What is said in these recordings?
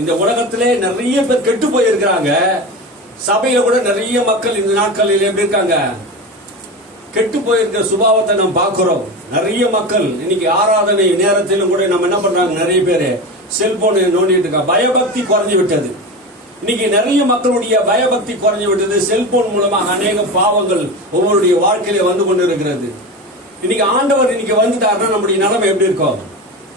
இந்த உலகத்திலே நிறைய பேர் கெட்டு போயிருக்கிறாங்க. சபையில கூட நிறைய மக்கள் இந்த நாட்களில் எப்படி இருக்காங்க, கெட்டு போயிருக்கிற சுபாவத்தை நம்ம பார்க்கிறோம். நிறைய மக்கள் இன்னைக்கு ஆராதனை நேரத்திலும் கூட நம்ம என்ன பண்றாங்க, நிறைய பேரு செல்போன் நோண்டிட்டு இருக்காங்க. பயபக்தி குறைஞ்சு விட்டது. இன்னைக்கு நிறைய மக்களுடைய பயபக்தி குறைஞ்சு விட்டது. செல்போன் மூலமாக அநேக பாவங்கள் ஒவ்வொருடைய வாழ்க்கையில வந்து கொண்டு இருக்கிறது. இன்னைக்கு ஆண்டவர் இன்னைக்கு வந்துட்டாருன்னா நம்முடைய நிலைமை எப்படி இருக்கும்?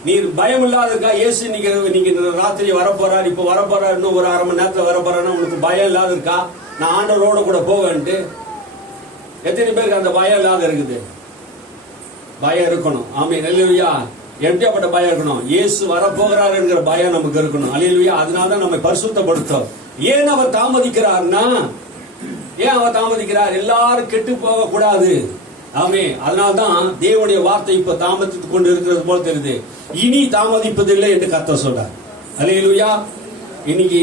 நீ பயம் இல்லாத இருக்கா? இயேசு இன்னைக்கு ராத்திரி வரப்போறாரு, இப்ப வரப்போறாரு, இன்னும் ஒரு அரை மணி நேரத்துல வரப்போறாருன்னா உனக்கு பயம் இல்லாத இருக்கா? நான் ஆண்டவரோட கூட போவேன்ட்டு எத்தனை பேருக்கு அந்த பயம் இல்லாத இருக்குது? பயம் இருக்கணும். ஆமென், அல்லேலூயா. எப்படியாப்பட்ட பயம் இருக்கணும்? இயேசு வரப்போகிறார் என்கிற பயம் நமக்கு இருக்கணும். அல்லேலூயா. அதனாலதான் நம்மை பரிசுத்தப்படுத்தும். ஏன் அவர் தாமதிக்கிறார்னா, ஏன் அவர் தாமதிக்கிறார்? எல்லாரும் கெட்டு போக கூடாது. ஆமே, அதனால்தான் தேவனுடைய வார்த்தை இப்ப தாமதித்துக் கொண்டு இருக்கிறது போல தெரியுது. இனி தாமதிப்பதில்லை என்று கர்த்தர் சொல்றார். அல்லேலூயா. இன்னைக்கு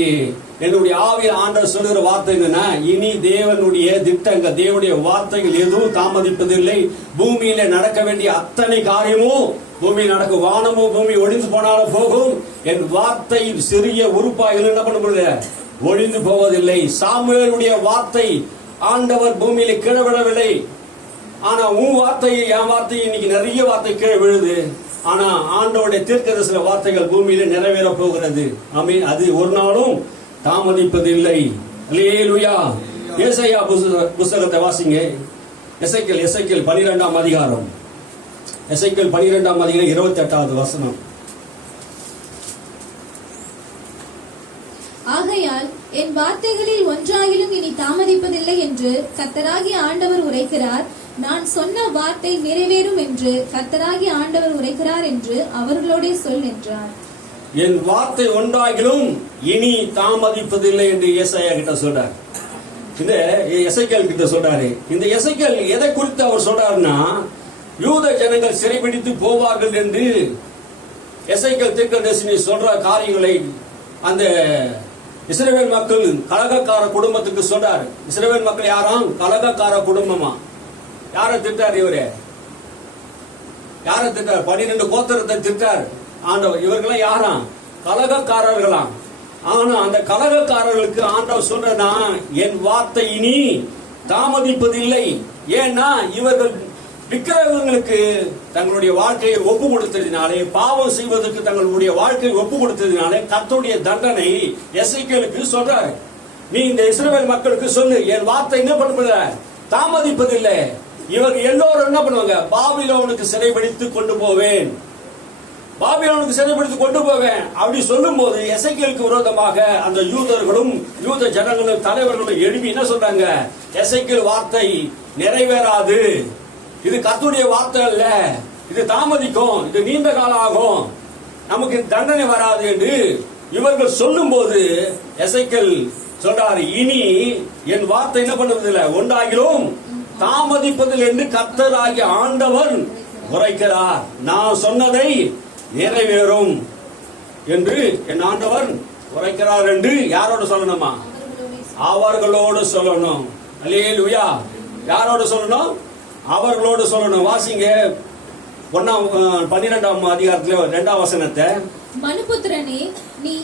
என்னுடைய ஆவியில் ஆண்டவர் சொல்லுகிற வார்த்தை என்னன்னா, இனி தேவனுடைய திட்டங்கள், தேவனுடைய வார்த்தைகள் எதுவும் தாமதிப்பதில்லை. பூமியில நடக்க வேண்டிய அத்தனை காரியமும் பூமியில் நடக்கும். வானமும் பூமி ஒழிந்து போனாலும் போகும், என் வார்த்தை சிறிய உறுப்பாக என்ன பண்ண முடியல, ஒழிந்து போவதில்லை. சாமுவேலுடைய வார்த்தை ஆண்டவர் பூமியில கீழே விடவில்லை. ஆனா உன் வார்த்தை, என் வார்த்தை இன்னைக்கு நிறைய வார்த்தை கீழே விழுது. ஆனா ஆண்டவருடைய தீர்க்கதரிசன வார்த்தைகள் பூமியில நிறைவேற போகிறது. ஆமென். அது ஒரு நாளும் தாமதிப்பதில்லை. அல்லேலூயா. ஏசாயா புத்தகத்தை வாசிங்க. எசேக்கியேல் 12ஆம் அதிகாரம். எசேக்கியேல் 12ஆம் அதிகாரம் 28வது வசனம். ஆகையால் என் வார்த்தைகளில் ஒன்றாகிலும் இனி தாமதிப்பதில்லை என்று கர்த்தராகிய ஆண்டவர் உரைக்கிறார். நான் சொன்ன வார்த்தை நிறைவேறும் என்று கர்த்தராகிய ஆண்டவர் உரைக்கிறார் என்று அவர்களோடே சொல் என்றார். என் வார்த்தை ஒன்றாகிலும் இனி தாமதிப்பதில்லை என்று ஏசாயா கிட்ட சொல்றார். இந்த எசேக்கியேல் கிட்ட சொல்றாரு. இந்த எசேக்கியேல் எதை குறித்து அவர் சொல்றாருன்னா, யூத ஜனங்கள் சிறைபிடித்து போவார்கள் என்று எசேக்கியேல் தீர்க்கதரிசி சொல்ற காரியங்களை அந்த இஸ்ரவேல் மக்கள் கலகக்கார குடும்பத்துக்கு சொல்றாரு. இஸ்ரவேல் மக்கள் யாராம்? கலகக்கார குடும்பமா. யார திட்டார் இவரு? யார திட்டார்? 12 கோத்திரத்தை திட்டார் ஆண்டவர். இவர்களாம் யாராம்? கலகக்காரர்களாம். ஆனா அந்த கலகக்காரர்களுக்கு ஆண்டவர் சொல்றனா, என் வார்த்தை இனி தாமதிப்பதில்லை. ஏன்னா இவர்கள் விக்கிரகங்களுக்கு தங்களுடைய வாழ்க்கையை ஒப்பு கொடுத்ததினாலே, பாவம் செய்வதற்கு தங்களுடைய வாழ்க்கையை ஒப்பு கொடுத்ததினாலே கர்த்தருடைய தண்டனை எசேக்கியேலுக்கு சொல்றாரு. நீ இந்த இஸ்ரவேல் மக்களுக்கு சொல்லு, என் வார்த்தை என்ன பண்ணுவத தாமதிப்பதில்லை. இவர்கள் எல்லோரும் என்ன பண்ணுவாங்க? பாபிலோனுக்கு சிறைபிடித்து கொண்டு போவேன், பாபிலோனுக்கு சிறைபிடித்து கொண்டு போவேன் அப்படி சொல்லும் போது எசேக்கியேலுக்கு விரோதமாக அந்த யூதர்களும் யூத ஜனங்களும் தலைவர்களும் எழுப்பி என்ன சொல்றாங்க? எசேக்கியேல் வார்த்தை நிறைவேறாது, இது கர்த்தருடைய வார்த்தை அல்ல, இது தாமதிக்கும், இது நீண்ட காலம் ஆகும், நமக்கு தண்டனை வராது என்று இவர்கள் சொல்லும் போது எசேக்கியேல் சொல்றாரு, இனி என் வார்த்தை என்ன பண்ணுவதில்லை, ஒன்றாகிலும் தாமதிப்பதில் என்று கர்த்தராகிய ஆண்டவர் உரைக்கிறார். நான் சொன்னதை நிறைவேறும் என்று என் ஆண்டவர் உரைக்கிறார் என்று யாரோடு சொல்லணுமா? அவர்களோடு சொல்லணும். அல்லேலூயா. யாரோடு சொல்லணும்? அவர்களோடு சொல்லணும். வாசிங்க 12ஆம் அதிகாரத்துல 2ஆம் வசனத்தை. மனுபுத்திரனே, நீ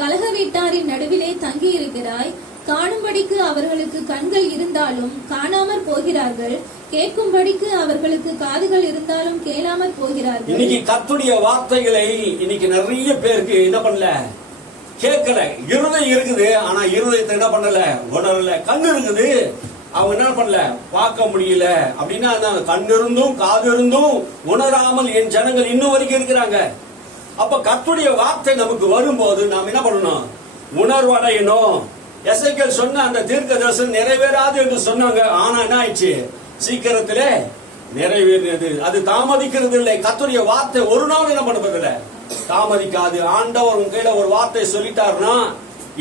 கலக வீட்டாரின் நடுவிலே தங்கி இருக்கிறாய். காணும்படிக்கு அவர்களுக்கு கண்கள் இருந்தாலும் காணாமற் போகிறார்கள், கேட்கும்படிக்கு அவர்களுக்கு காதுகள் இருந்தாலும் கேளாமற் போகிறார்கள். இன்னைக்கு கர்த்தருடைய வார்த்தைகளை இன்னைக்கு நிறைய பேருக்கு என்ன பண்ணல, கேட்கல. இருதயம் இருக்குது, ஆனா இருதயத்தை என்ன பண்ணல, உணரல. கண் இருக்குது, அவங்க என்ன பண்ணல, பார்க்க முடியல. அப்படின்னா கண் இருந்தும் காது இருந்தும் உணராமல் என் ஜனங்கள் இன்னும் வரைக்கும் இருக்கிறாங்க. அப்ப கர்த்தருடைய வார்த்தை நமக்கு வரும்போது நாம் என்ன பண்ணணும்? உணர்வடையணும். எசேக்கியேல் சொன்ன அந்த தீர்க்க தரிசனம் நிறைவேறாது என்று சொன்னாங்க. ஆனா என்ன ஆயிடுச்சு? சீக்கிரத்திலே நிறைவேறியது. அது தாமதிக்கிறது இல்லை. கர்த்தருடைய வார்த்தை ஒரு நாள் என்ன பண்ணுவதில்லை, தாமதிக்காது. ஆண்டவர் உங்க கையில ஒரு வார்த்தை சொல்லிட்டாருன்னா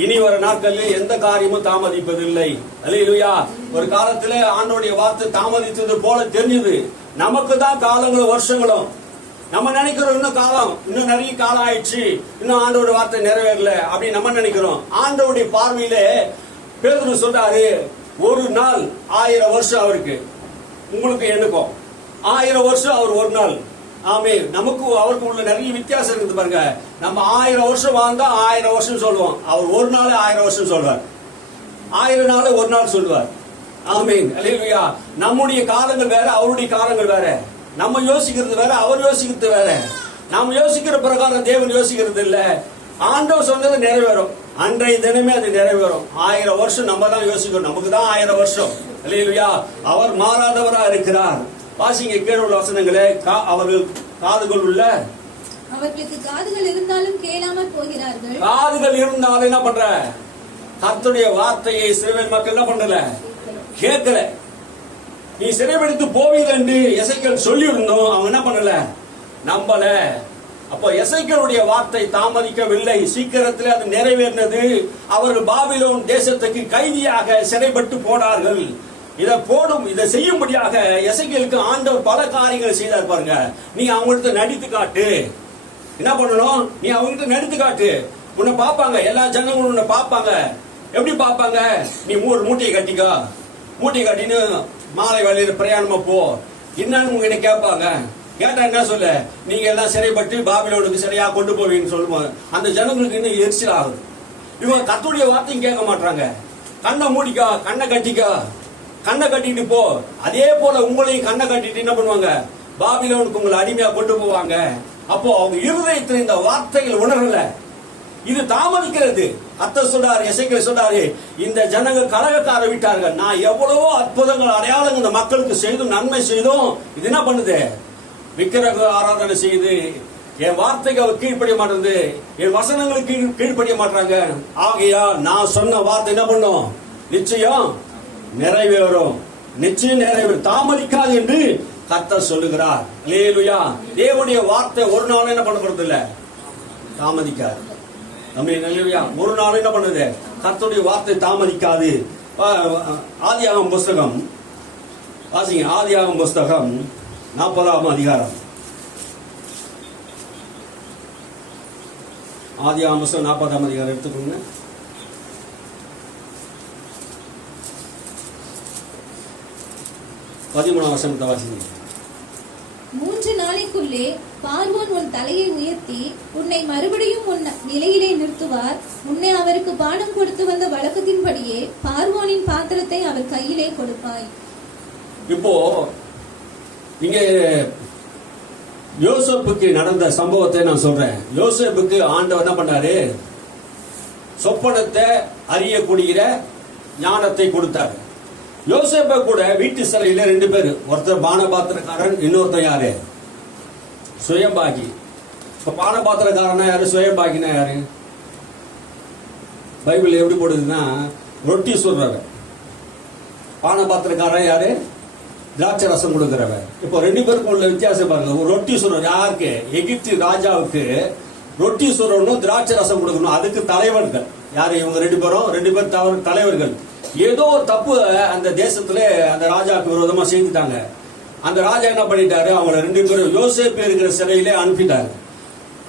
இனி வர நாட்களில் எந்த காரியமும் தாமதிப்பதில்லை. அல்லேலூயா. ஒரு காலத்துல ஆண்டவருடைய வார்த்தை தாமதித்தது போல தெரிஞ்சது. நமக்கு தான் காலங்களும் வருஷங்களும். நம்ம நினைக்கிறோம் இன்னும் காலம், இன்னும் நிறைய காலம் ஆயிடுச்சு, இன்னும் ஆண்டோட வார்த்தை நிறைவேறல அப்படி நம்ம நினைக்கிறோம். ஆண்டோடைய பார்வையில பேதுரு சொல்றாரு, ஒரு நாள் 1000 வருஷம் அவருக்கு, உங்களுக்கு எனக்கும் 1000 வருஷம் அவர் ஒரு நாள். ஆமே, நமக்கு அவருக்கு உள்ள நிறைய வித்தியாசம் இருக்குது பாருங்க. நம்ம 1000 வருஷம் வாழ்ந்தா 1000 வருஷம் சொல்லுவோம். அவர் ஒரு நாள் 1000 வருஷம் சொல்வார். 1000 நாள் ஒரு நாள் சொல்வார். ஆமீன், அல்லேலூயா. நம்முடைய காலங்கள் வேற, அவருடைய காலங்கள் வேற. நம்ம யோசிக்கிறது வேற, அவர் யோசிக்கிறது வேற. நாம் யோசிக்கிற பிரகாரம் தேவன் யோசிக்கிறது இல்ல. ஆண்டவர் சொன்னது நிறைவேறும். அன்றைய தினமே அது நிறைவேறும். 1000 வருஷம் நம்ம தான் யோசிக்கணும். நமக்கு தான் 1000 வருஷம். அல்லேலூயா. அவர் மாறாதவரா இருக்கிறார். வாசிங்க கீழே உள்ள வசனங்களே. அவர்கள் காதுகள் உள்ள, அவர்களுக்கு காதுகள் இருந்தாலும் கேளாமல் போகிறார்கள். காதுகள் இருந்தாலும் என்ன பண்ற? கர்த்தருடைய வார்த்தையை இஸ்ரவேல் மக்கள் என்ன பண்ணல? கேட்கல. நீ சிறைபிடித்து போவீர்கள் என்று எசேக்கியேல் சொல்லி இருந்தோம், அவங்க என்ன பண்ணல? நம்பல. அப்போ எசேக்கியேலுடைய வார்த்தை தாமதிக்கவில்லை, சீக்கிரத்தில் அது நிறைவேறினது. அவர்கள் பாபிலோன் தேசத்துக்கு கைதியாக சிறைப்பட்டு போனார்கள். இதை செய்யும்படியாக எசேக்கியேலுக்கு ஆண்டவர் பல காரியங்களை செய்தார் பாருங்க. நீ அவங்கள்ட்ட நடித்து காட்டு. என்ன பண்ணணும்? நீ அவங்கள்ட்ட நடித்து காட்டு. உன்னை பார்ப்பாங்க, எல்லா ஜனங்களும் உன்னை பார்ப்பாங்க. எப்படி பார்ப்பாங்க? நீ மூட்டையை கட்டிக்கோ, மூட்டையை கட்டின்னு மாலை வேலையில பிரயாணமா போ. என்னன்னு உங்க கேட்பாங்க. கேட்டா என்ன சொல்ல? நீங்க எல்லாம் சிறைப்பட்டு பாபிலோனுக்கு சரியா கொண்டு போவீங்கன்னு சொல்லுவாங்க. அந்த ஜனங்களுக்கு இன்னும் எரிச்சல் ஆகுது. இவங்க கர்த்தருடைய வார்த்தையும் கேட்க மாட்டாங்க. கண்ணை மூடிக்கோ, கண்ணை கட்டிக்கோ, கண்ணை கட்டிட்டு போ. அதே போல உங்களையும் கண்ணை கட்டிட்டு என்ன பண்ணுவாங்க? பாபிலோனுக்கு உங்களை அடிமையா கொண்டு போவாங்க. அப்போ அவங்க இருதயத்தில் இந்த வார்த்தைகள் உணரல. இது தாமதிக்கிறது. கர்த்தர் சொல்றாரு, எசேக்கியேல் சொல்றாரு, இந்த ஜனங்க கலகக்கார விட்டார்கள். நான் எவ்வளவோ அற்புதங்கள் அடையாளங்கள் இந்த மக்களுக்கு செய்தும் நன்மை செய்தும் இது என்ன பண்ணுது? விக்கிரக ஆராதனை செய்து என் வார்த்தைக்கு அவர் கீழ்ப்படிய மாட்டேங்குது, என் வசனங்களுக்கு கீழ்ப்படிய மாட்டாங்க. ஆகையா நான் சொன்ன வார்த்தை என்ன பண்ணும்? நிச்சயம் நிறைவேறும், நிச்சயம் நிறைவேறும், தாமதிக்காது என்று கர்த்தர் சொல்லுகிறார். அல்லேலூயா. தேவனுடைய வார்த்தை ஒரு நாள் என்ன பண்ணப்படுறது இல்ல, தாமதிக்காது. ஒரு நாள் என்ன பண்ணுது? கர்த்தருடைய வார்த்தை தாமதிக்காது. ஆதியாகமம் புஸ்தகம் வாசிங்க. ஆதியாகமம் புஸ்தகம் 40ஆம் அதிகாரம். ஆதியாகமம் புஸ்தகம் 40ஆம் அதிகாரம் எடுத்துக்கோங்க. 13ஆம் வசனத்தை வாசிங்க. 3 நாளைக்குள்ளே பார்வோன் உன் தலையை உயர்த்தி உன்னை மறுபடியும் உன் நிலையிலே நிறுத்துவார். உன்னை அவருக்கு பாடம் கொடுத்து வந்த வழக்கத்தின்படியே பார்வோனின் பாத்திரத்தை அவர் கையிலே கொடுப்பாய். இப்போ இங்க யோசேப்புக்கு நடந்த சம்பவத்தை நான் சொல்றேன். யோசேப்புக்கு ஆண்டவர் என்ன பண்ணாரு? சொப்பனத்தை அறியக்கூடிய ஞானத்தை கொடுத்தாரு. யோசேப்பை கூட வீட்டு சிறையில 2 பேர், ஒருத்தர் பானபாத்திரக்காரன், இன்னொருத்தர் யாரு? சுயம்பாகி. இப்ப பானபாத்திரக்காரனா யாரு? சுயம்பாகினா யாரு? பைபிள் எப்படி போடுதுன்னா ரொட்டி சொல்றவர். பானபாத்திரக்காரன் யாரு? திராட்சை ரசம் கொடுக்கிறவர். இப்போ 2 பேருக்கும் உள்ள வித்தியாசம் பாருங்க. ஒரு ரொட்டி சொல்றவர் யாருக்கு? எகிப்து ராஜாவுக்கு ரொட்டி சொல்றவனும் திராட்சை ரசம் கொடுக்கணும். அதுக்கு தலைவர்கள் யாரு? இவங்க 2 பேரும் தலைவர்கள். ஏதோ ஒரு தப்பு அந்த தேசத்துல அந்த ராஜாவுக்கு விரோதமா செஞ்சுட்டாங்க. அந்த ராஜா என்ன பண்ணிட்டாரு? அவங்க 2 பேரும் யோசேப்பு இருக்கிற சிறையிலே அனுப்பிட்டாரு.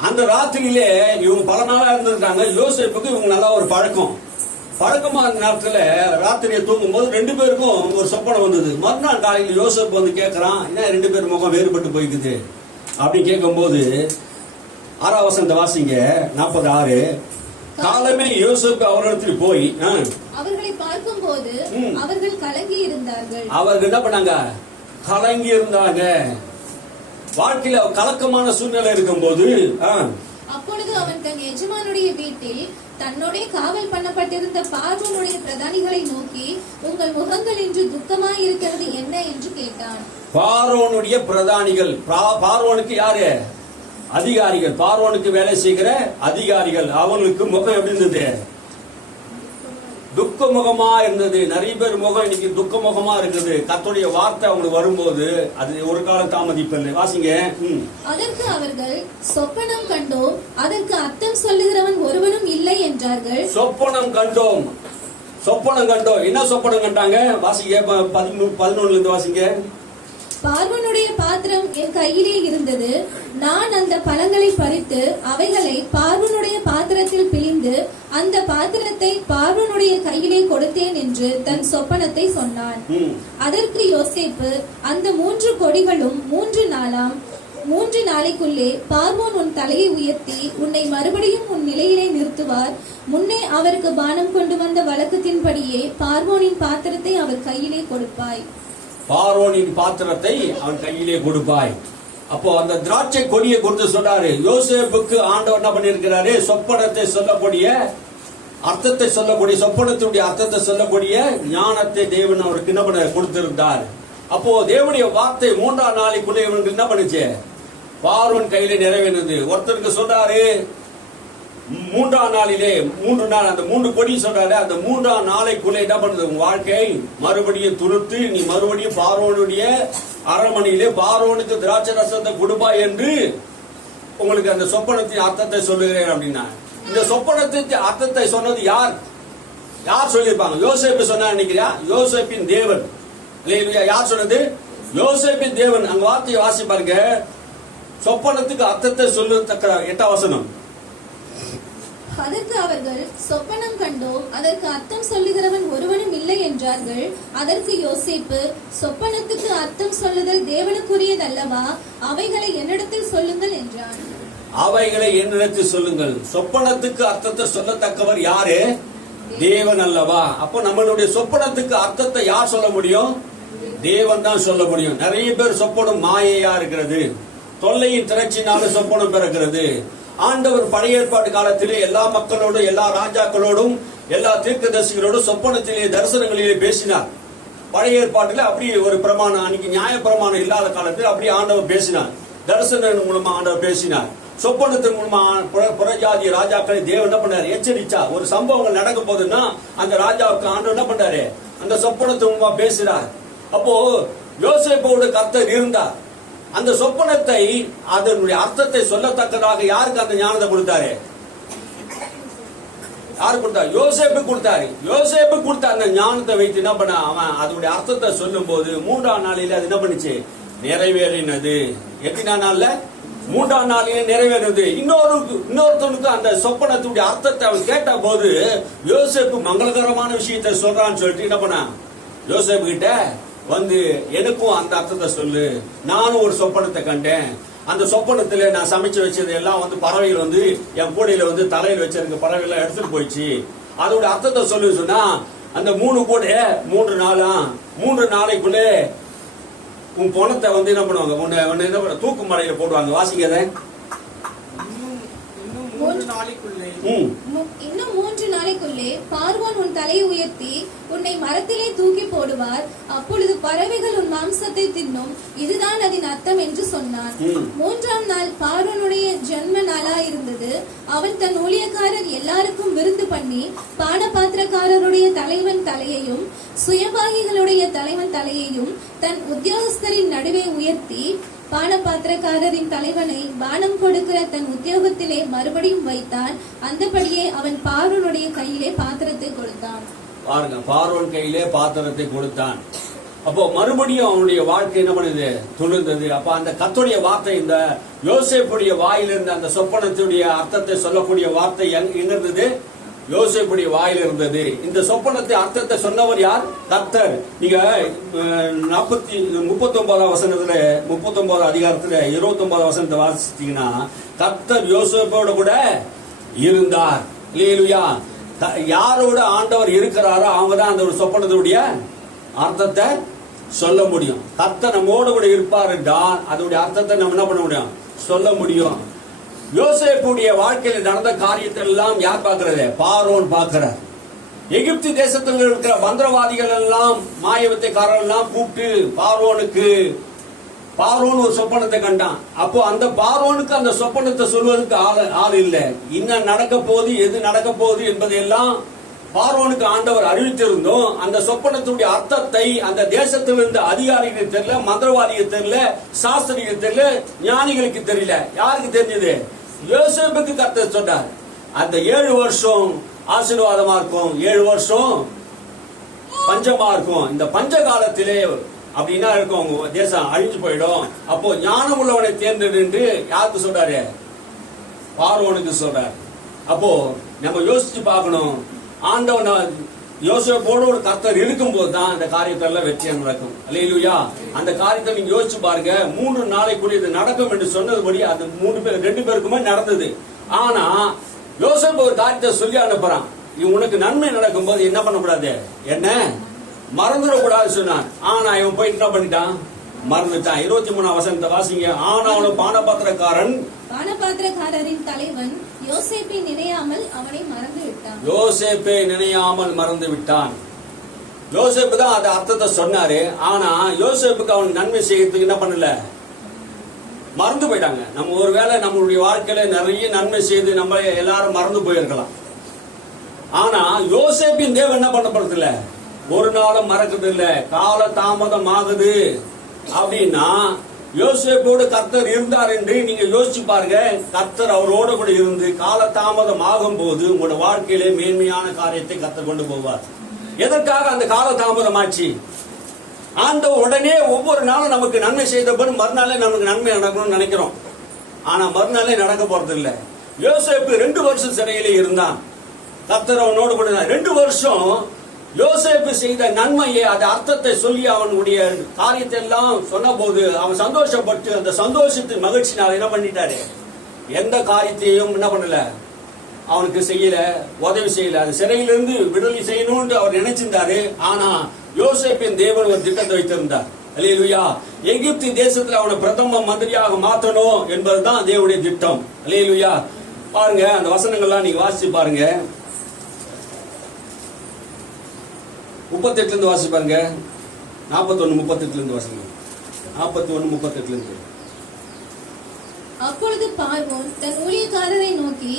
அந்த ராத்திரியிலே இவங்க பல நாளா இருந்திருக்காங்க. யோசேப்புக்கு இவங்க நல்லா ஒரு பழக்கமா அந்த நேரத்துல ராத்திரியை தூங்கும் போது 2 பேருக்கும் ஒரு சொப்பனம் வந்தது. மறுநாள் காலையில் யோசேப்பு வந்து கேட்கறான், என்ன 2 பேர் முகம் வேறுபட்டு போய்க்குது அப்படின்னு கேட்கும் போது 6ஆம் வசனத்தை வாசிங்க. 46. காலமே யோசேப்பு அவரிடத்தில் போய் அவர்களை பார்க்கும் போது அவர்கள் கலங்கி இருந்தார்கள். அவர்கள் என்ன பண்ணாங்க? கலங்கி இருந்தாங்க. வாழ்க்கையில கலக்கமான சூழ்நிலை இருக்கும் போது அப்பொழுது அவன் தன் எஜமானுடைய வீட்டில் தன்னோட காவல் பண்ணப்பட்டிருந்த பார்வோனுடைய பிரதானிகளை நோக்கி, உங்கள் முகங்கள் இன்று துக்கமாய் இருக்கிறது என்ன என்று கேட்டான். பார்வோனுடைய பிரதானிகள், பார்வோனுக்கு யாரு? அதிகாரிகள். பார்வோனுக்கு வேலை செய்கிற அதிகாரிகள். அவங்களுக்கு முகம் எப்படி இருந்தது? துக்க முகமா இருந்தது. நிறைய பேர் முகம் இன்னைக்கு துக்க முகமா இருக்குது. கர்த்தருடைய வார்த்தை அவங்களுக்கு வரும்போது அது ஒரு காலம் தாமதிப்பில்லை. வாசிங்க. அதற்கு அவர்கள், சொப்பனம் கண்டோம், அதற்கு அர்த்தம் சொல்லுகிறவன் ஒருவனும் இல்லை என்றார்கள். சொப்பனம் கண்டோம். என்ன சொப்பனம் கண்டாங்க? வாசிங்க. 11 இருந்து வாசிங்க. பார்வோனுடைய பாத்திரம் என் கையிலே இருந்தது. நான் அந்த பழங்களை பறித்து அவைகளை பார்வோனுடைய பாத்திரத்தில் பிழிந்து அந்த பாத்திரத்தை பார்வோனுடைய கையிலே கொடுத்தேன் என்று தன் சொப்பனத்தை சொன்னான். அதற்கு யோசேப்பு, அந்த 3 கொடிகளும் 3 நாளாம் 3 நாளைக்குள்ளே பார்வோன் உன் தலையை உயர்த்தி உன்னை மறுபடியும் உன் நிலையிலே நிறுத்துவார். முன்னே அவருக்கு பானம் கொண்டு வந்த வழக்கத்தின்படியே பார்வோனின் பாத்திரத்தை அவர் கையிலே கொடுப்பாய். பார்வோனின் பாத்திரத்தை அவன் கையிலே கொடுப்பாய். அப்போ அந்த திராட்சை கொடியை கொடுத்து சொன்னாரு. யோசேப்புக்கு ஆண்டவர் என்ன பண்ணிருக்கிறாரு? சொப்பனத்தை சொல்லக்கூடிய அர்த்தத்தை சொல்லக்கூடிய சொப்பனத்தினுடைய அர்த்தத்தை சொல்லக்கூடிய ஞானத்தை தேவன் அவருக்கு என்ன பண்ண கொடுத்திருந்தார். அப்போ தேவனுடைய வார்த்தை 3ஆம் நாளைக்குள்ளே இவனுக்கு என்ன பண்ணுச்சு? பார்வோன் கையில நிறைவேறது. ஒருத்தருக்கு சொன்னாரு 3ஆம் நாளிலே 3 நாள் அந்த 3 கொடி சொல்றாரு. அந்த 3ஆம் நாளைக்குள்ளே என்ன பண்ணுது? உங்க வாழ்க்கை மறுபடியும் துருத்து நீ மறுபடியும் பார்வோனுடைய அரண்மனையிலே பார்வோனுக்கு திராட்சை ரசத்தை கொடுப்பாய் என்று உங்களுக்கு அந்த சொப்பனத்தின் அர்த்தத்தை சொல்லுகிறேன் அப்படின்னா, இந்த சொப்பனத்தின் அர்த்தத்தை சொன்னது யார்? யார் சொல்லியிருப்பாங்க? யோசேப்பு சொன்னா நினைக்கிறியா? யோசேப்பின் தேவன். யார் சொன்னது? யோசேப்பின் தேவன். அங்க வார்த்தையை வாசி பாருங்க. சொப்பனத்துக்கு அர்த்தத்தை சொல்லத்தக்க 8ஆம் வசனம். அதற்கு அவர்கள், சொப்பனம் கண்டோம், அதற்கு அர்த்தம் சொல்லுகிறவன் ஒருவனும் இல்லை என்றார்கள். அதற்கு யோசேப்பு, சொப்பனத்துக்கு அர்த்தம் சொல்லுதல் தேவனுக்குரியதல்லவா? அவைகளை என்னிடத்தில் சொல்லுங்கள் என்றான். அவைகளை என்னிடத்தில் சொல்லுங்கள். சொப்பனத்துக்கு அர்த்தத்தை சொல்லத்தக்கவர் யாரு? தேவன் அல்லவா? அப்போ நம்மளுடைய சொப்பனத்துக்கு அர்த்தத்தை யார் சொல்ல முடியும்? தேவன் தான் சொல்ல முடியும். நிறைய பேர் சொப்பனம் மாயையா இருக்கிறது. தொல்லையின் திரட்சினால சொப்பனம் பிறக்கிறது. ஆண்டவர் பழைய ஏற்பாட்டு காலத்திலே எல்லா மக்களோடும் எல்லா ராஜாக்களோடும் எல்லா தீர்க்கதரிசிகளோடும் சொப்பனத்திலே தரிசனங்களிலே பேசினார். பழைய ஏற்பாட்டில் அப்படி ஒரு பிரமாணம், அன்னைக்கு நியாய பிரமாணம் இல்லாத காலத்தில் அப்படி ஆண்டவர் பேசினார். தரிசனம் மூலமா ஆண்டவர் பேசினார். சொப்பனத்தின் மூலமா புறஜாதி ராஜாக்களை தேவன் என்ன பண்ணாரு? எச்சரிச்சா. ஒரு சம்பவங்கள் நடக்க போதுன்னா அந்த ராஜாவுக்கு ஆண்டவர் என்ன பண்றாரு? அந்த சொப்பனத்தின் மூலமா பேசுறார். அப்போ யோசேப்போடு கர்த்தர் இருந்தார். அந்த சொப்பனத்தை அதனுடைய அர்த்தத்தை சொல்லத்தக்கதாக யாருக்கு அந்த ஞானத்தை கொடுத்தாரு? யாரு கொடுத்தாரு? யோசேப்பு கொடுத்தாரு. யோசேப்பு கொடுத்த அந்த ஞானத்தை வைத்து என்ன பண்ண அவன் அதனுடைய அர்த்தத்தை சொல்லும் போது 3ஆம் நாளில அது என்ன பண்ணுச்சு? நிறைவேறினது. எத்தனை நாள்ல? 3ஆம் நாளிலே நிறைவேறினது. இன்னொருத்தனுக்கு அந்த சொப்பனத்துடைய அர்த்தத்தை அவன் கேட்ட போது யோசேப்பு மங்களகரமான விஷயத்தை சொல்றான்னு சொல்லிட்டு என்ன பண்ண, யோசேப்பு கிட்ட வந்து எனக்கும் அந்த அர்த்தத்தை சொல்லு, நானும் ஒரு சொப்பனத்தை கண்டேன், அந்த சொப்பனத்துல நான் சமைச்சு வச்சது எல்லாம் வந்து பறவைகள் வந்து என் கூடையில வந்து தலையில் வச்சிருக்க பறவைகள் எடுத்துட்டு போயிடுச்சு, அதோட அர்த்தத்தை சொல்லு சொன்னா அந்த 3 கூட 3 நாளா 3 நாளைக்குள்ளே உன் பணத்தை வந்து என்ன பண்ணுவாங்க? உன்னை என்ன பண்ண தூக்கு மலையில போடுவாங்க. வாசிங்க அதை. இன்னும் 3 நாளைக்குள்ளே பார்வோன் உன் தலையை உயர்த்தி உன்னை மரத்திலே தூக்கி போடுவார். அப்பொழுது பறவைகள் உன் மாம்சத்தை தின்னும். இதுதான் அதன் அர்த்தம் என்று சொன்னான். 3ஆம் நாள் பார்வோனுடைய ஜென்ம நாளா இருந்தது. அவன் தன் ஊழியக்காரர் எல்லாருக்கும் விருந்து பண்ணி பானபாத்திரக்காரருடைய தலைவன் தலையையும் சுயபாகிகளுடைய தலைவன் தலையையும் தன் உத்தியோகஸ்தரின் நடுவே உயர்த்தி பானபாத்திரக்காரரின் தலைவனை பானம் கொடுக்கிற தன் உத்தியோகத்திலே மறுபடியும் வைத்தான். அந்தபடியே அவன் பார்வோனுடைய கையிலே பாத்திரத்தை கொடுத்தான். பாருங்க, பார்வோன் கையிலே பாத்திரத்தை கொடுத்தான். அப்போ மறுபடியும் அவனுடைய வாழ்க்கை என்ன பண்ணுது? துளிர்ந்தது. அப்ப அந்த கர்த்தருடைய வார்த்தை இந்த யோசேப்புடைய வாயிலிருந்து அந்த சொப்பனத்துடைய அர்த்தத்தை சொல்லக்கூடிய வார்த்தை எங்க இருந்தது? யோசேப்புடைய வாயில் இருந்தது. இந்த சொப்பனத்தை அர்த்தத்தை சொன்னவர் யார்? கர்த்தர். நீங்க 39ஆம் வசனத்துல 39ஆம் அதிகாரத்துல 29ஆம் வசனத்தை வாசிச்சீங்கன்னா கர்த்தர் யோசேப்போட கூட இருந்தார். அல்லேலூயா. யாரோட ஆண்டவர் இருக்கிறாரோ அவங்க தான் அந்த ஒரு சொப்பனத்துடைய அர்த்தத்தை சொல்ல முடியும். கர்த்தர் நம்மோட கூட இருப்பார் என்றால் அதோடைய அர்த்தத்தை நம்ம என்ன பண்ண முடியும்? சொல்ல முடியும். யோசேப்புடைய வாழ்க்கையில் நடந்த காரியத்தை எல்லாம் யார் பார்க்கிறது? பார்வோன் பார்க்கிறார். எகிப்து தேசத்தில் இருக்கிற மந்திரவாதிகள் எல்லாம் மாயவத்தைக்காரர்கள் எல்லாம் கூப்பிட்டு பார்வோன் ஒரு சொப்பனத்தை கண்டான். அப்போ அந்த பார்வோனுக்கு அந்த சொப்பனத்தை சொல்வதற்கு ஆள் இல்லை. இன்னும் நடக்க போகுது, எது நடக்க போகுது என்பதையெல்லாம் பார்வோனுக்கு ஆண்டவர் அறிவித்திருந்தோம். அந்த சொப்பனத்துடைய அர்த்தத்தை அந்த தேசத்தில் இருந்த அதிகாரிகளுக்கு தெரியல, மந்திரவாதிகளுக்கு தெரியல, சாஸ்திரிகளுக்கு தெரியல, ஞானிகளுக்கு தெரியல. யாருக்கு தெரிஞ்சது? யோசேப்புக்கு கர்த்தர் சொன்னார். அந்த 7 வருஷம் ஆசீர்வாதமா இருக்கும், 7 வருஷம் பஞ்சமா இருக்கும். இந்த பஞ்ச காலத்திலே அப்படின்னா இருக்கும், தேசம் அழிஞ்சு போயிடும். அப்போ ஞானம் உள்ளவனை தேர்ந்தெடுத்து யாருக்கு சொல்றாரு? பார்வோனுக்கு சொல்றாரு. அப்போ நம்ம யோசிச்சு பார்க்கணும். ஆண்டவன் யோசேப்போடு ஒரு கர்த்தர் இருக்கும்போது தான் அந்த காரியத்தெல்லாம் வெற்றியா நடக்கும். அல்லேலூயா. அந்த காரியத்தை நீங்க யோசிச்சு பாருங்க. 3 நாளைக்குள்ள இது நடக்கும் என்று சொன்னதுபடி அது 2 பேருக்குமே நடந்தது. ஆனா யோசேப்பு ஒரு காரியத்தை சொல்லி அனுப்புறான். உனக்கு நன்மை நடக்கும் போது என்ன பண்ணக்கூடாது, என்ன மறந்துடக்கூடாது சொன்னான். ஆனா இவன் போயிட்டு என்ன பண்ணிட்டான், மறந்துட்டான். 23 வசனத்தை வாசிங்க. ஆனாலும் பானபாத்திரக்காரரின் தலைவன் யோசேப்பை நினையாமல் அவனை மறந்து விட்டான். யோசேப்பை நினையாமல் மறந்து விட்டான். யோசேப்பு தான் அது அர்த்தத்தை சொன்னாரு. ஆனா யோசேப்புக்கு அவன் நன்மை செய்யறதுக்கு என்ன பண்ணல, மறந்து போயிட்டாங்க. நம்ம ஒருவேளை நம்மளுடைய வாழ்க்கையில நிறைய நன்மை செய்து நம்ம எல்லாரும் மறந்து போயிருக்கலாம். ஆனா யோசேப்பின் தேவன் என்ன பண்ணப்படுறது இல்ல, ஒரு நாளும் மறக்கிறது இல்ல. கால தாமதம் ஆகுது அப்படின்னா யோசேப்போடு கர்த்தர் இருந்தார் என்று நீங்க யோசிச்சு பாருங்க. கர்த்தர் அவரோட கூட இருந்து கால தாமதம் ஆகும் போது உங்களோட வாழ்க்கையிலே மேன்மையான காரியத்தை கர்த்தர் கொண்டு போவார். எதற்காக அந்த கால தாமதம் ஆச்சு? ஆண்டவர் உடனே ஒவ்வொரு நாளும் நமக்கு நன்மை செய்த போது மறுநாளே நமக்கு நன்மை நடக்கணும்னு நினைக்கிறோம். ஆனா மறுநாளே நடக்க போறது இல்ல. யோசேப்பு 2 வருஷம் சிறையிலே இருந்தான். கர்த்தர் அவனோடு கூட 2 வருஷம் யோசேப்பு செய்த நன்மையை அது அர்த்தத்தை சொல்லி அவனுடைய காரியத்தை எல்லாம் சொன்ன போது அவன் சந்தோஷப்பட்டு அந்த சந்தோஷத்தின் மகிழ்ச்சினால் என்ன பண்ணிட்டாரு, எந்த காரியத்தையும் என்ன பண்ணல, அவனுக்கு செய்யல, உதவி செய்யல. அது சிறையிலிருந்து விடுதலை செய்யணும்னு அவர் நினைச்சிருந்தாரு. ஆனா யோசேப்பின் தேவன் ஒரு திட்டத்தை வைத்திருந்தார். அல்லேலூயா. எகிப்து தேசத்துல அவனை பிரதம மந்திரியாக மாற்றணும் என்பதுதான் தேவனுடைய திட்டம். அல்லேலூயா. பாருங்க அந்த வசனங்கள்லாம் நீங்க வாசிச்சு பாருங்க. 38 இருந்து வாசி பாருங்க. 41:38 இருந்து வாசிங்க. 41:38 இருந்து. அப்பொழுது பார்வோன் தன் ஊழியக்காரரை நோக்கி,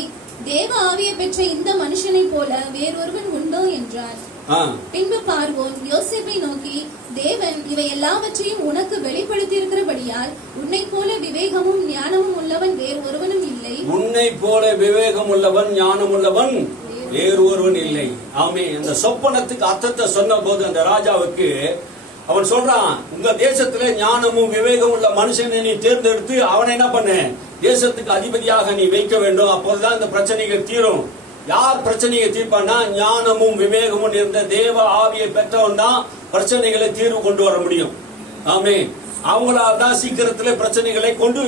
தேவ ஆவியை பெற்ற இந்த மனுஷனை போல வேறொருவன் உண்டோ என்றார். பின்பு பார்வோன் யோசேப்பை நோக்கி, தேவன் இவை எல்லாவற்றையும் உனக்கு வெளிப்படுத்தி இருக்கிறபடியால் உன்னை போல விவேகமும் ஞானமும் உள்ளவன் வேறு ஒருவனும் இல்லை. உன்னை போல விவேகம் உள்ளவன் ஞானம் உள்ளவன் வேறு ஒருவன் இல்லை. ஆமே. அந்த சொப்பனத்துக்கு அர்த்தத்தை சொன்ன போது அந்த ராஜாவுக்கு அவன் சொல்றான், உங்க தேசத்துல ஞானமும் விவேகம் உள்ள மனுஷனை நீ தேர்ந்தெடுத்து அவனை என்ன பண்ண, தேசத்துக்கு அதிபதியாக நீ வைக்க வேண்டும். அப்போதுதான் இந்த பிரச்சனைகள் தீரும். யார் பிரச்சனையை தீர்ப்பான்னா, ஞானமும் விவேகமும் இருந்த தேவ ஆவியை பெற்றவன் தான் பிரச்சனைகளை தீர்வு கொண்டு வர முடியும். ஆமே. அவங்களால தான் சீக்கிரத்துல பிரச்சனைகளை கொண்டு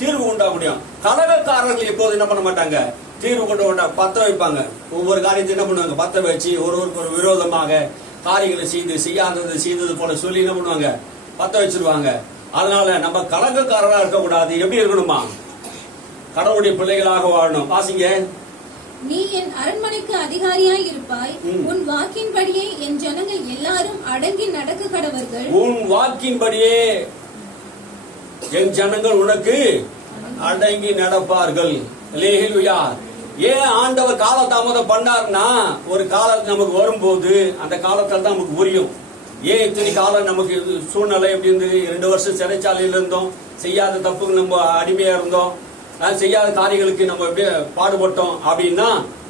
தீர்வு உண்டாக முடியும். கலகக்காரர்கள் எப்போது என்ன பண்ண மாட்டாங்க, தீர்வு கொண்டு வந்தா பத்த வைப்பாங்க. ஒவ்வொரு காரியத்தை என்ன பண்ணுவாங்க, பத்த வச்சு ஒருவருக்கு ஒரு விரோதமாக காரியங்களை செய்தது போல சொல்லி என்ன பண்ணுவாங்க, பத்த வச்சிருவாங்க. அதனால நம்ம கலகக்காரராக இருக்கக்கூடாது. எப்படி இருக்கணுமா, கடவுளுடைய பிள்ளைகளாக வாழணும். வாசிங்க. நீ என் அரண்மனைக்கு அதிகாரியாய் இருப்பாய். உன் வாக்கின்படியே என் ஜனங்கள் எல்லாரும் அடங்கி நடக்க கடவர்கள். உன் வாக்கின்படியே என் ஜனங்கள் உனக்கு அடங்கி நடப்பார்கள். அல்லேலூயா. ஏன் ஆண்டவர் கால தாமதம் பண்ணார்னா, ஒரு காலத்து நமக்கு வரும்போது அந்த காலத்தில் தான் நமக்கு புரியும். ஏன் இத்தனை காலம் நமக்கு சூழ்நிலை எப்படி இருந்தது. 2 வருஷம் சிறைச்சாலையில் இருந்தோம், செய்யாத தப்புக்கு நம்ம அடிமையா இருந்தோம், செய்யாத காரியங்களுக்கு நம்ம எப்படியே பாடுபட்டோம் அப்படின்னா,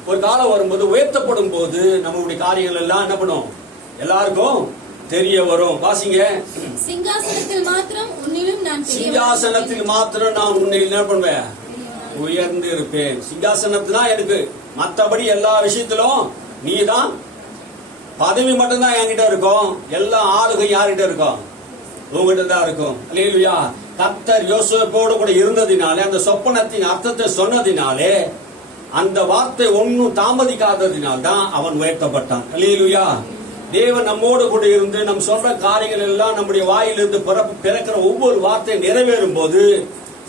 ஒரு காலம் வரும்போது உயர்த்தப்படும் போது நம்மளுடைய காரியங்கள் எல்லாம் என்ன பண்ணும், எல்லாருக்கும் தெரிய வரும். வாசிங்க. சிங்காசனத்தில் மாத்திரம் உன்னிலும் நான் உன்னை என்ன பண்ணுவேன், உயர்ந்து இருப்பேன். சிங்காசனத்துல எனக்கு, மற்றபடி எல்லா விஷயத்திலும் நீ தான், பதவி மட்டும்தான் என்கிட்ட இருக்கும். எல்லா ஆளுகை யார்கிட்ட இருக்கும், உங்ககிட்ட தான் இருக்கும். அல்லேலூயா. கர்த்தர் யோசேப்போடு கூட இருந்ததினாலே, அந்த சொப்பனத்தின் அர்த்தத்தை சொன்னதினாலே, அந்த வார்த்தை ஒன்னும் தாமதிக்காததினால் தான் அவன் உயர்த்தப்பட்டான். அல்லேலூயா. தேவன் நம்மோடு கூட இருந்து நம் சொல்ற காரியங்கள் எல்லாம் நம்முடைய வாயிலிருந்து பிறக்கிற ஒவ்வொரு வார்த்தை நிறைவேறும் போது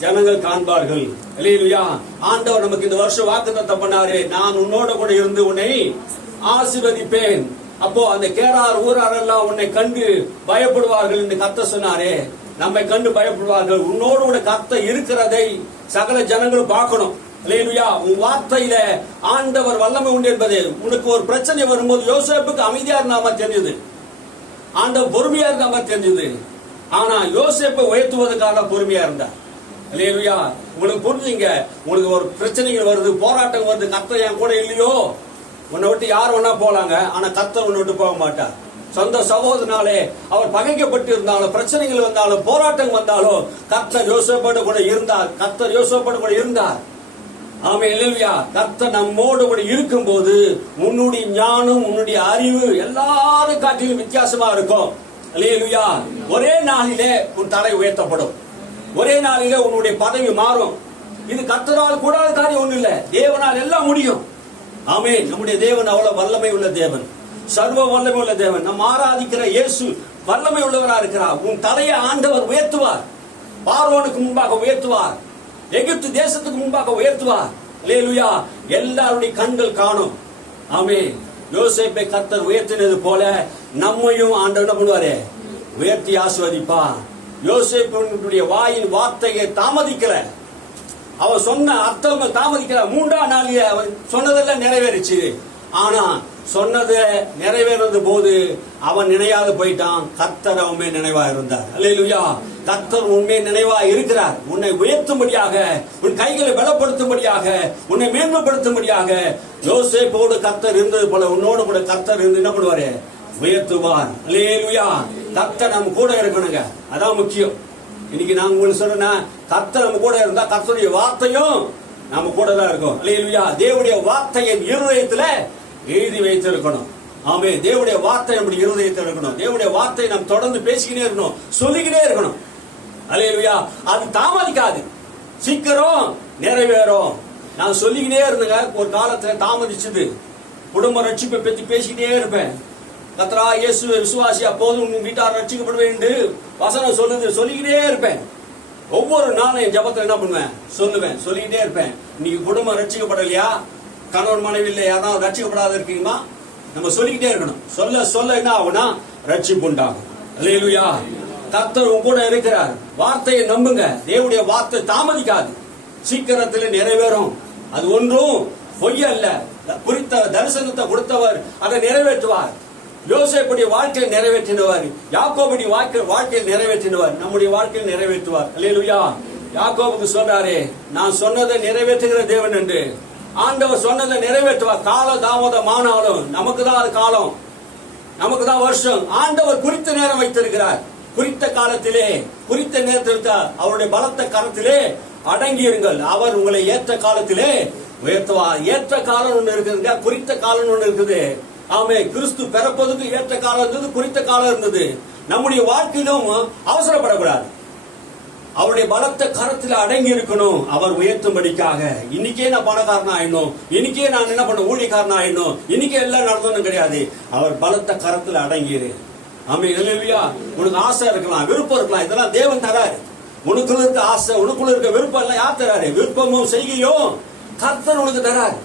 ஜனங்கள் காண்பார்கள். அல்லேலூயா. ஆண்டவர் நமக்கு இந்த வருஷம் வாக்குத்தத்தம் பண்ணாரு, நான் உன்னோட கூட இருந்து உன்னை ஆசீர்வதிப்பேன். அப்போ அந்த கேரார் ஊராரெல்லாம் உன்னை கண்டு பயப்படுவார்கள் என்று கர்த்தர் சொன்னாரே, நம்மை கண்டு பயப்படுவார்கள். உன்னோடு கூட கர்த்தர் இருக்கிறதை சகல ஜனங்களும் பார்க்கணும். அல்லேலூயா. உன் வார்த்தையில ஆண்டவர் வல்லமை உண்டு என்பது. உனக்கு ஒரு பிரச்சனை வரும்போது யோசேப்புக்கு அமைதியா இருந்தாம தெரிஞ்சது, ஆண்டவர் பொறுமையா இருந்தாம தெரிஞ்சது. ஆனா யோசேப்பை உயர்த்துவதற்காக பொறுமையா இருந்தார். அல்லேலூயா. உங்களுக்கு புரிஞ்சுங்க, உங்களுக்கு ஒரு பிரச்சனைகள் வருது, போராட்டம் வருது, கர்த்தர் என் கூட இல்லையோ, உன்னை விட்டு யார் வேணா போலாங்க, ஆனா கர்த்தர் உன்னை விட்டு போக மாட்டார். சொந்த சகோதரனாலே அவர் பகைக்கப்பட்டு இருந்தாலும், பிரச்சனைகள் வந்தாலும், போராட்டம் வந்தாலும் கர்த்தர் யோசேப்போடு கூட இருந்தார். கர்த்தர் யோசேப்போடு கூட இருந்தார். ஆமென். அல்லேலூயா. கர்த்தர் நம்மோடு கூட இருக்கும்போது உன்னுடைய ஞானம், உன்னுடைய அறிவு எல்லாரும் காட்டிலும் வித்தியாசமா இருக்கும். அல்லேலூயா. ஒரே நாளிலே உன் தலை உயர்த்தப்படும். ஒரே நாளிலே உன்னுடைய பதவி மாறும். இது கர்த்தரால் கூடாத காரியம் ஒண்ணு இல்ல. தேவனால் எல்லாம் முடியும். ஆமென். நம்முடைய தேவன் அவ்வளவு வல்லமை உள்ள தேவன், சர்வ வல்லமை உள்ள தேவன். நம்ம ஆராதிக்கிற இயேசு வல்லமை உள்ளவரா இருக்கிறார். உன் தலையை ஆண்டவர் உயர்த்துவார். பார்வோனுக்கு முன்பாக உயர்த்துவார். எகிப்து தேசத்துக்கு முன்பாக உயர்த்துவார். அல்லேலூயா. எல்லாருடைய கண்கள் காணும். ஆமென். யோசேப்பை கர்த்தர் உயர்த்தினது போல நம்மையும் ஆண்டவர் என்ன பண்ணுவாரு? உயர்த்தி ஆசீர்வதிப்பார். யோசேப்புடைய வாயின் வார்த்தையை தாமதிக்கல. அவன் சொன்ன அர்த்தங்கள் தாமதிக்கல. 3ஆம் நாளிலே அவன் சொன்னதெல்லாம் நிறைவேறிச்சு. ஆனா சொன்னது நிறைவேறது போது அவன் நினையாது போயிட்டான். கர்த்தர் அவன் மேல் நினைவா இருந்தார். அல்லேலூயா. கர்த்தர் உண்மை நினைவா இருக்கிறார். உன்னை உயர்த்தும்படியாக, உன் கைகளை பலப்படுத்தும்படியாக, உன்னை மேன்மைப்படுத்தும்படியாக யோசேப்போடு கர்த்தர் இருந்தது போல உன்னோடு கூட கர்த்தர் இருந்து என்ன பண்ணுவாரு? உயர்த்துவார். அல்லேலூயா. கர்த்தர் நம்ம கூட இருக்கணுங்க. அதான் முக்கியம். இன்னைக்கு நான் உங்களுக்கு சொல்றேன், கர்த்தர் நம்ம கூட இருந்தா கர்த்தருடைய வார்த்தையும் நம்ம கூட தான் இருக்கும். அல்லேலூயா. தேவனுடைய வார்த்தையை இருதயத்துல எழுதி வைத்திருக்கணும். ஆமே. தேவனுடைய வார்த்தை நம்முடைய இருதயத்தில் இருக்கணும். தேவனுடைய வார்த்தை நாம் தொடர்ந்து பேசிக்கிட்டே இருக்கணும், சொல்லிக்கிட்டே இருக்கணும். அல்லேலூயா. அது தாமதிக்காது, சீக்கிரம் நிறைவேறும். நான் சொல்லிக்கிட்டே இருந்தேங்க. ஒரு காலத்துல தாமதிச்சது. குடும்ப ரட்சிப்பை பத்தி பேசிக்கிட்டே இருப்பேன். கர்த்தரா இயேசுவை விசுவாசி, அப்போதும் உன் வீட்டார் ரட்சிக்கப்படுவேன் என்று வசனம் சொல்லுது. சொல்லிக்கிட்டே இருப்பேன். ஒவ்வொரு நாளும் என் ஜபத்துல என்ன பண்ணுவேன்? சொல்லுவேன், சொல்லிக்கிட்டே இருப்பேன். இன்னைக்கு குடும்பம் ரட்சிக்கப்படலையா, கணவன் மனைவி இல்லை, யாராவது ரட்சிக்கப்படாத இருக்கீங்களா? நம்ம சொல்லிக்கிட்டே இருக்கணும். சொல்ல சொல்ல என்ன ஆகும்னா ரட்சிப்பு உண்டாகும். அல்லேலூயா. கர்த்தர் உன் கூட இருக்கிறார். வார்த்தையை நம்புங்க. தேவனுடைய வார்த்தை தாமதிக்காது, சீக்கிரத்தில் நிறைவேறும். அது ஒன்றும் பொய்யல்ல. குறித்த தரிசனத்தை கொடுத்தவர் அதை நிறைவேற்றுவார். யோசேப்புடைய வாழ்க்கையை நிறைவேற்றினவர், யாக்கோபுடைய வாழ்க்கையை நிறைவேற்றினவர், நம்முடைய வாழ்க்கையை நிறைவேற்றுவார். அல்லேலூயா. யாக்கோபுக்கு சொல்றாரே, நான் சொன்னதை நிறைவேற்றுகிற தேவன் என்று. ஆண்டவர் சொன்னதை நிறைவேற்றுவார். கால தாமதமானாலும் நமக்கு தான் அது காலம், நமக்கு தான் வருஷம். ஆண்டவர் குறித்த நேரம் வைத்திருக்கிறார். குறித்த காலத்திலே, குறித்த நேரத்தில் அவருடைய பலத்த கரத்திலே அடங்கியிருங்கள். அவர் உங்களை ஏற்ற காலத்திலே உயர்த்துவார். ஏற்ற காலம் ஒண்ணு இருக்குதுங்க, குறித்த காலம் ஒண்ணு இருக்குது. ஆமே. கிறிஸ்து பிறப்பதுக்கு ஏற்ற காலம் இருந்தது, குறித்த காலம் இருந்தது. நம்முடைய வாழ்க்கையிலும் அவசரப்படக்கூடாது. அவருடைய பலத்த கரத்தில் அடங்கி இருக்கணும். அவர் உயர்த்தும்படிக்காக. இன்னைக்கே நான் பணக்காரனா ஆயிடணும், இன்னைக்கே நான் என்ன பண்ண ஊழியக்காரனா ஆயிடணும், இன்னைக்கே எல்லாம் நடந்தணும் கிடையாது. அவர் பலத்த கரத்தில் அடங்கிரு. ஆமே. அல்லேலூயா. உனக்கு ஆசை இருக்கலாம், விருப்பம் இருக்கலாம், இதெல்லாம் தேவன் தராரு. உனக்குள்ள இருக்க ஆசை, உனக்குள்ள இருக்க விருப்பம் எல்லாம் யார் தராரு? விருப்பமும் செய்கையும் கர்த்தர் உனக்கு தராரு.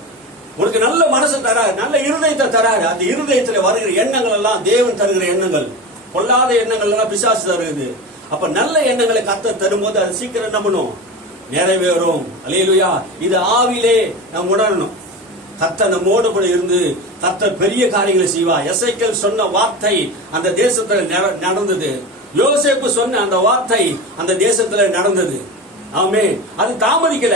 உனக்கு நல்ல மனசு தராரு, நல்ல இருதயத்தை தராரு. அந்த இருதயத்துல வருகிற எண்ணங்கள் எல்லாம் தேவன் தருகிற எண்ணங்கள். பொல்லாத எண்ணங்கள் எல்லாம் பிசாசு தருகிறது. அப்ப நல்ல எண்ணங்களை கர்த்தர் தரும்போது அது சீக்கிரம் என்ன பண்ணும்? நிறைவேறும். அல்லேலூயா. இது ஆவிலே நாம் உணரணும். கர்த்தர் நம்மோடு கூட இருந்து கர்த்தர் பெரிய காரியங்களை செய்வார். எசேக்கியேல் சொன்ன வார்த்தை அந்த தேசத்துல நடந்தது. யோசேப்பு சொன்ன அந்த வார்த்தை அந்த தேசத்துல நடந்தது. ஆமே. அது தாமதிக்கல,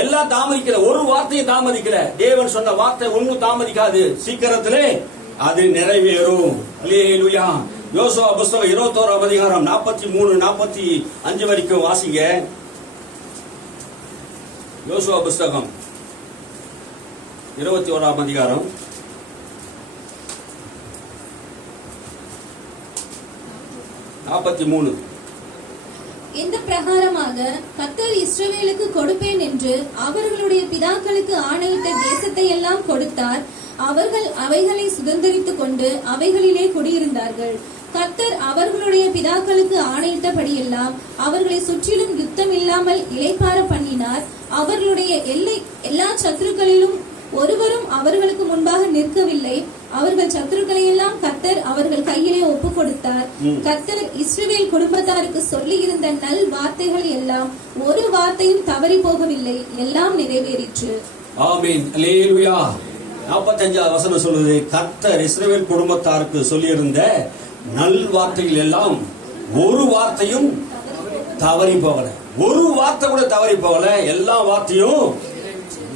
எல்லாம் தாமதிக்கல, ஒரு வார்த்தையும் தாமதிக்கல. தேவன் சொன்ன வார்த்தை ஒன்னும் தாமதிக்காது, சீக்கிரத்திலே அது நிறைவேறும். அல்லேலூயா. யோசுவா புஸ்தகம் 21ஆம் அதிகாரம் 43, 45 வரைக்கும் வாசிங்க. யோசுவா புஸ்தகம் 21ஆம் அதிகாரம் 43. இந்த பிரகாரமாக கர்த்தர் இஸ்ரவேலுக்கு கொடுப்பேன் என்று அவர்களுடைய பிதாக்களுக்கு ஆணையிட்ட தேசத்தை எல்லாம் கொடுத்தார். அவர்கள் அவைகளை சுதந்தரித்துக் கொண்டு அவைகளிலே குடியிருந்தார்கள். கர்த்தர் அவர்களுடைய பிதாக்களுக்கு ஆணையிட்டபடியெல்லாம் அவர்களை சுற்றிலும் யுத்தம் இல்லாமல் இளைப்பாற பண்ணினார். அவர்களுடைய எல்லா சத்துருக்களிலும் ஒருவரும் அவர்களுக்கு முன்பாக நிற்கவில்லை. அவர்கள் சத்துருக்களை எல்லாம் கர்த்தர் அவர்கள் கையிலே ஒப்பு கொடுத்தார். கர்த்தர் இஸ்ரவேல் குடும்பத்தாருக்கு சொல்லி இருந்த நல் வார்த்தைகள் எல்லாம் ஒரு வார்த்தையும் தவறி போகவில்லை, எல்லாம் நிறைவேறிற்று. ஆமென். அல்லேலூயா. 45ஆம் வசனம் சொல்லுது, கர்த்தர் இஸ்ரவேல் குடும்பத்தாருக்கு சொல்லியிருந்த நல் வார்த்தைகள் எல்லாம் ஒரு வார்த்தையும் தவறி போகல. ஒரு வார்த்தை கூட தவறி போகல, எல்லா வார்த்தையும்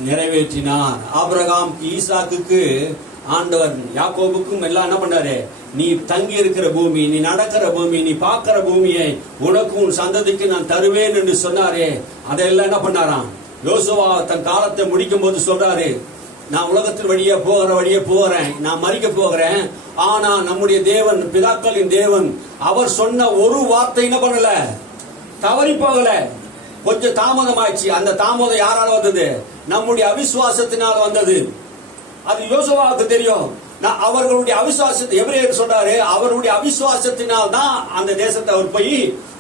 நிறைவேற்றினார். ஆபிரகாம், ஈசாக்குக்கு ஆண்டவர், யாக்கோபுக்கும் எல்லாம் என்ன பண்ணாரு? நீ தங்கி இருக்கிற பூமி, நீ நடக்கிற பூமி, நீ பார்க்கிற பூமியை உனக்கும் உன் சந்ததிக்கு நான் தருவேன் என்று சொன்னாரே, அதெல்லாம் என்ன பண்ணாராம்? யோசுவா தன் காலத்தை முடிக்கும் போது சொல்றாரு, நான் உலகத்தின் வழியே போகிறேன், நான் மரிக்க போகிறேன். ஆனா நம்முடைய தேவன், பிதாக்களின் தேவன், அவர் சொன்ன ஒரு வார்த்தை என்ன பண்ணல, தவறி போகல. கொஞ்சம் தாமதமாயிடுச்சு. அந்த தாமதம் யாரால வந்தது? நம்முடைய அவிசுவாசத்தினால் வந்தது. அது யோசுவாவுக்கு தெரியும். அவர்களுடைய அவிசுவாசத்தை எபிரேயர் சொல்றாரு, அவருடைய அவிசுவாசத்தினால் தான் அந்த தேசத்தை அவர் போய்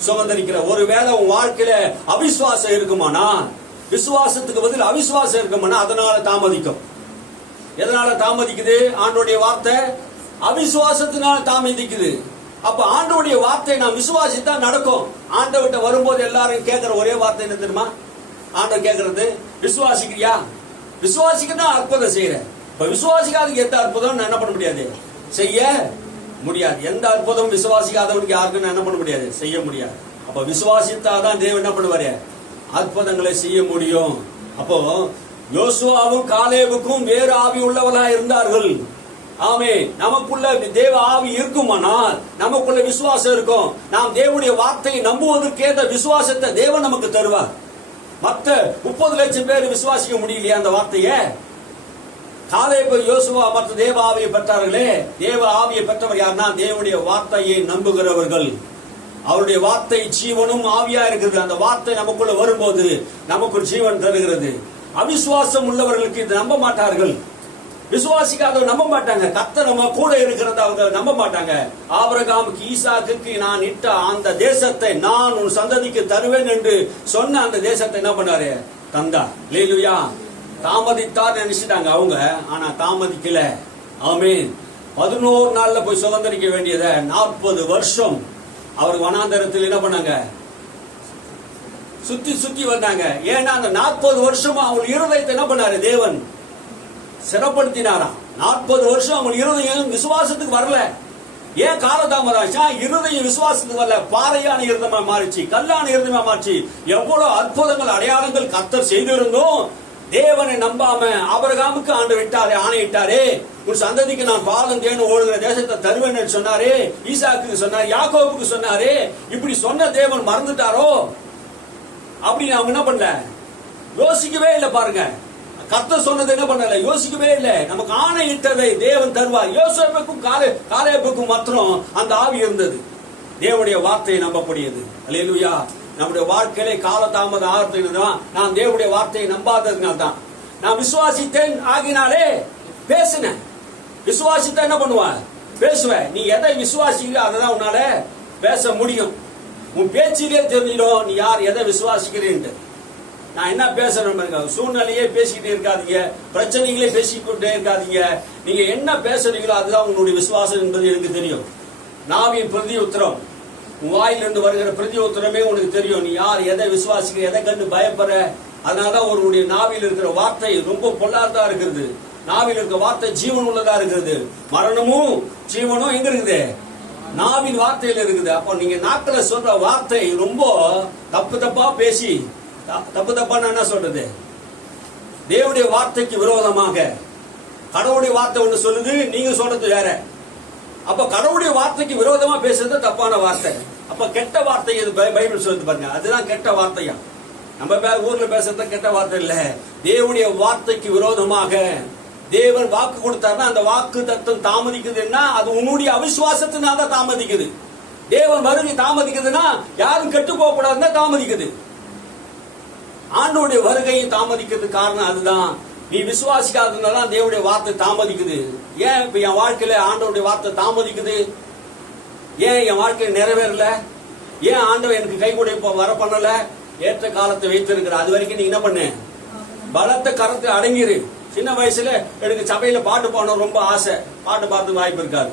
சுதந்திரிக்கிறார். ஒருவேளை உன் வாழ்க்கையில அவிசுவாசம் இருக்குமானா, விசுவாசத்துக்கு பதில் அவிசுவாசம் இருக்குமானா, அதனால தாமதிக்கும். எதனால தாமதிக்குது? ஆண்டவருடைய வார்த்தை அவிசுவாசத்தினால தாமதிக்குது. அப்ப ஆண்டவருடைய வார்த்தை நாம் விசுவாசித்தா நடக்கும். ஆண்டவர்கிட்ட வரும்போது எல்லாரும் கேட்கிற ஒரே வார்த்தை என்ன தெரியுமா? ஆண்டவர் கேட்கறது, விசுவாசிக்கிறியா? விசுவாசிக்கா அற்புதம் செய்யற. இப்ப விசுவாசிக்காதுக்கு எந்த அற்புதம் என்ன பண்ண முடியாது, செய்ய முடியாது. எந்த அற்புதம் விசுவாசிக்காதவனுக்கு யாருக்கும் என்ன பண்ண முடியாது, செய்ய முடியாது. அப்ப விசுவாசித்தாதான் தேவன் என்ன பண்ணுவாரு, அற்புதங்களை செய்ய முடியும். அப்போ யோசுவாவும் காலேபுக்கும் வேறு ஆவி உள்ளவர்களா இருந்தார்கள். ஆமே, நமக்குள்ள தேவ ஆவி இருக்குமானால் நமக்குள்ள விசுவாசம் இருக்கும். நாம் தேவனுடைய வார்த்தையை நம்புவதற்கேற்ற விசுவாசத்தை தேவன் நமக்கு தருவார். மற்ற 30 லட்சம் பேர் விசுவாசிக்க முடியலையா அந்த வார்த்தையை? காலேபு, யோசுவா மற்ற தேவ ஆவியை பெற்றார்களே. தேவ ஆவியை பெற்றவர் யாருன்னா, தேவனுடைய வார்த்தையை நம்புகிறவர்கள். அவருடைய வார்த்தை ஜீவனும் ஆவியா இருக்குது. அந்த வார்த்தை நமக்குள்ள வரும்போது நமக்கு ஜீவன் தருகிறது. அவிசுவாசம் உள்ளவர்களுக்கு இது நம்ப மாட்டார்கள். விசுவாசிக்காதவங்க நம்ப மாட்டாங்க. கர்த்தர் நம்ம கூட இருக்கிறத அவங்க நம்ப மாட்டாங்க. ஆபிரகாமுக்கு, ஈசாக்குக்கு நான் இட்ட அந்த தேசத்தை நான் உன் சந்ததிக்கு தருவேன் என்று சொன்ன அந்த தேசத்தை என்ன பண்ணாரு, தந்தார். அல்லேலூயா. தாமதித்தார் நினைச்சிட்டாங்க அவங்க, ஆனா தாமதிக்கல. ஆமென். 11 நாள்ல போய் சுதந்திரிக்க வேண்டியதை 40 வருஷம் அவர் வனாந்தரத்தில் என்ன பண்ணாங்க, சுத்தி வந்தாங்க. ஏன்னா அந்த 40 வருஷமா அவங்க இருதயத்தை என்ன பண்ணாரு, தேவன் சிறப்படுத்தினாராம். 40 வருஷம் அவங்க இருதயம் விசுவாசத்துக்கு வரல. ஏன் காலதாமதாச்சா? இருதயம் விசுவாசத்துக்கு வரல. பாறையான இருதயமா மாறிச்சு, கல்லான இருதயமா மாறிச்சு. எவ்வளவு அற்புதங்கள் அடையாளங்கள் கர்த்தர் செய்திருந்தோம், தேவனை நம்பாம ஆபிரகாமுக்கு ஆண்டு விட்டாரே, ஆணையிட்டாரே, உன் சந்ததிக்கு நான் பாலும் தேனும் ஓடுகிற தேசத்தை தருவேன் சொன்னாரே. ஈசாக்கு சொன்னாரு, யாக்கோபுக்கு சொன்னாரு. இப்படி சொன்ன தேவன் மறந்துட்டாரோ அப்படின்னு அவங்க என்ன பண்ணல, யோசிக்கவே இல்லை. பாருங்க, கர்த்தர் சொன்னது என்ன பண்ணல, யோசிக்கவே இல்லை. நமக்கு ஆணையிட்டதை தேவன் தருவார். யோசேப்புக்கும் காலேபுக்கும் மாத்திரம் அந்த ஆவி இருந்தது. தேவனுடைய வார்த்தையை நம்பக்கூடியது. அல்லேலூயா. நம்முடைய வாழ்க்கையில காலதாமதம் ஆகிறதுதான் நான் தேவனுடைய வார்த்தையை நம்பாததுனால தான். நான் விசுவாசித்தேன் ஆகினாலே பேசினேன். விசுவாசித்தா என்ன பண்ணுவேன், பேசுவேன். நீ எதை விசுவாசிக்கிற அதை உன்னால பேச முடியும். உன் பேச்சிலே தெரிஞ்சிடும் நீ யார், எதை விசுவாசிக்கிறேன். நான் என்ன பேசுறேன், சூழ்நிலையே பேசிக்கிட்டே இருக்காதீங்க, பிரச்சனைகளே பேசிக்கிட்டே இருக்காதீங்க. நீங்க என்ன பேசுறீங்களோ அதுதான் உங்களுடைய விசுவாசம் என்பது எனக்கு தெரியும். நாவின் பிரதி உத்தரம், உன் வாயிலிருந்து வருகிற பிரதி உத்தரமே உனக்கு தெரியும். நீ யார், எதை விசுவாசிக்க, எதை கண்டு பயப்படுற. அதனாலதான் அவருடைய நாவில் இருக்கிற வார்த்தை ரொம்ப பொல்லாததா இருக்கிறது. நாவில் இருக்கிற வார்த்தை ஜீவன் உள்ளதா இருக்கிறது. மரணமும் ஜீவனும் எங்க இருக்குது, நாவின் வார்த்தையில் இருக்குது. அப்போ நீங்க நாட்கள சொல்ற வார்த்தை ரொம்ப தப்பா பேசி, தப்பான என்ன சொல்றது, தேவனுடைய வார்த்தைக்கு விரோதமாக. கடவுளுடைய வார்த்தை ஒண்ணு சொல்லுது, நீங்க சொல்றது வேற. அப்ப கடவுளுடைய வார்த்தைக்கு விரோதமா பேசுறது தப்பான வார்த்தை. அப்ப கெட்ட வார்த்தை எது பைபிள் சொல்லுது பாருங்க, அதுதான் கெட்ட வார்த்தையா. நம்ம ஊர்ல பேசுறது கெட்ட வார்த்தை இல்ல. தேவனுடைய வார்த்தைக்கு விரோதமாக தேவன் வாக்கு கொடுத்தாருன்னா அந்த வாக்கு தத்துவம் தாமதிக்குதுன்னா அது உன்னுடைய அவிசுவாசத்தினால தான் தாமதிக்குது. தேவன் வருகை தாமதிக்குதுன்னா யாரும் கெட்டு போக கூடாதுன்னா தாமதிக்குது. ஆண்டவருடைய வருகையை தாமதிக்கிறது காரணம் அதுதான். நீ விசுவாசிக்காததுனால தேவனுடைய வார்த்தை தாமதிக்குது. ஏன் இப்ப என் வாழ்க்கையில ஆண்டவருடைய வார்த்தை தாமதிக்குது? ஏன் என் வாழ்க்கையில நிறைவேறல? ஏன் ஆண்டவர் எனக்கு கை கூட இப்ப வர பண்ணல? ஏற்ற காலத்தை வைத்திருக்கிற. அது வரைக்கும் நீ என்ன பண்ணு, பலத்த கரத்தை அடங்கிரு. சின்ன வயசுல எனக்கு சபையில பாட்டு பாடணும் ரொம்ப ஆசை. பாட்டு பாடுறதுக்கு வாய்ப்பு இருக்காது.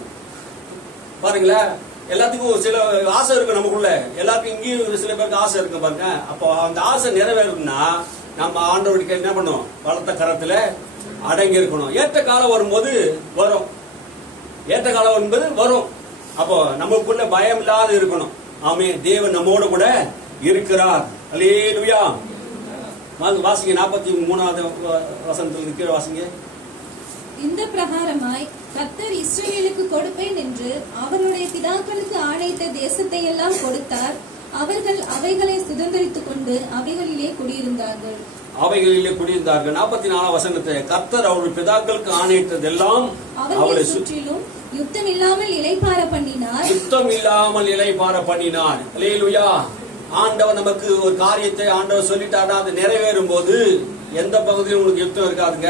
பாருங்களேன், எல்லாத்துக்கும் ஒரு சில ஆசை இருக்கு நமக்குள்ள. எல்லாத்துக்கும் இங்கேயும் சில பேருக்கு ஆசை இருக்கு பாருங்க. அப்போ அந்த ஆசை நிறைவேறணும்னா நம்ம ஆண்டவருக்கு என்ன பண்ணும், பலத்த கரத்துல அடங்கி இருக்கணும். ஏற்ற காலம் வரும்போது வரும், ஏற்ற காலம் வரும்போது வரும். அப்போ நமக்குள்ள பயம் இல்லாத இருக்கணும். ஆமே, தேவன் நம்மோடு கூட இருக்கிறார். அல்லேலூயா. வாசிங்க 43வது வசனத்தில் கீழே வாசிங்க. இந்த பிரகாரமாய் கர்த்தர் இஸ்ரவேலுக்கு கொடுப்பேன் என்று அவருடைய பிதாக்களுக்கு ஆணையிட்ட தேசத்தை எல்லாம் கொடுத்தார். அவர்கள் அவைகளை சுதந்தரித்துக் கொண்டு அவைகளிலே குடியிருந்தார்கள். அவைகளிலே குடியிருந்தார்கள். 44 வசனத்தை, கர்த்தர் அவருடைய பிதாக்களுக்கு ஆணையிட்டதெல்லாம் அவளை சுற்றிலும் யுத்தம் இல்லாமல் இளைப்பாற பண்ணினார். யுத்தம் இல்லாமல் இளைப்பாற பண்ணினார். அல்லேலூயா. ஆண்டவர் நமக்கு ஒரு காரியத்தை ஆண்டவர் சொல்லிட்டாருன்னா அது நிறைவேறும் போது எந்த பகுதியிலும் உங்களுக்கு யுத்தம் இருக்காதுங்க.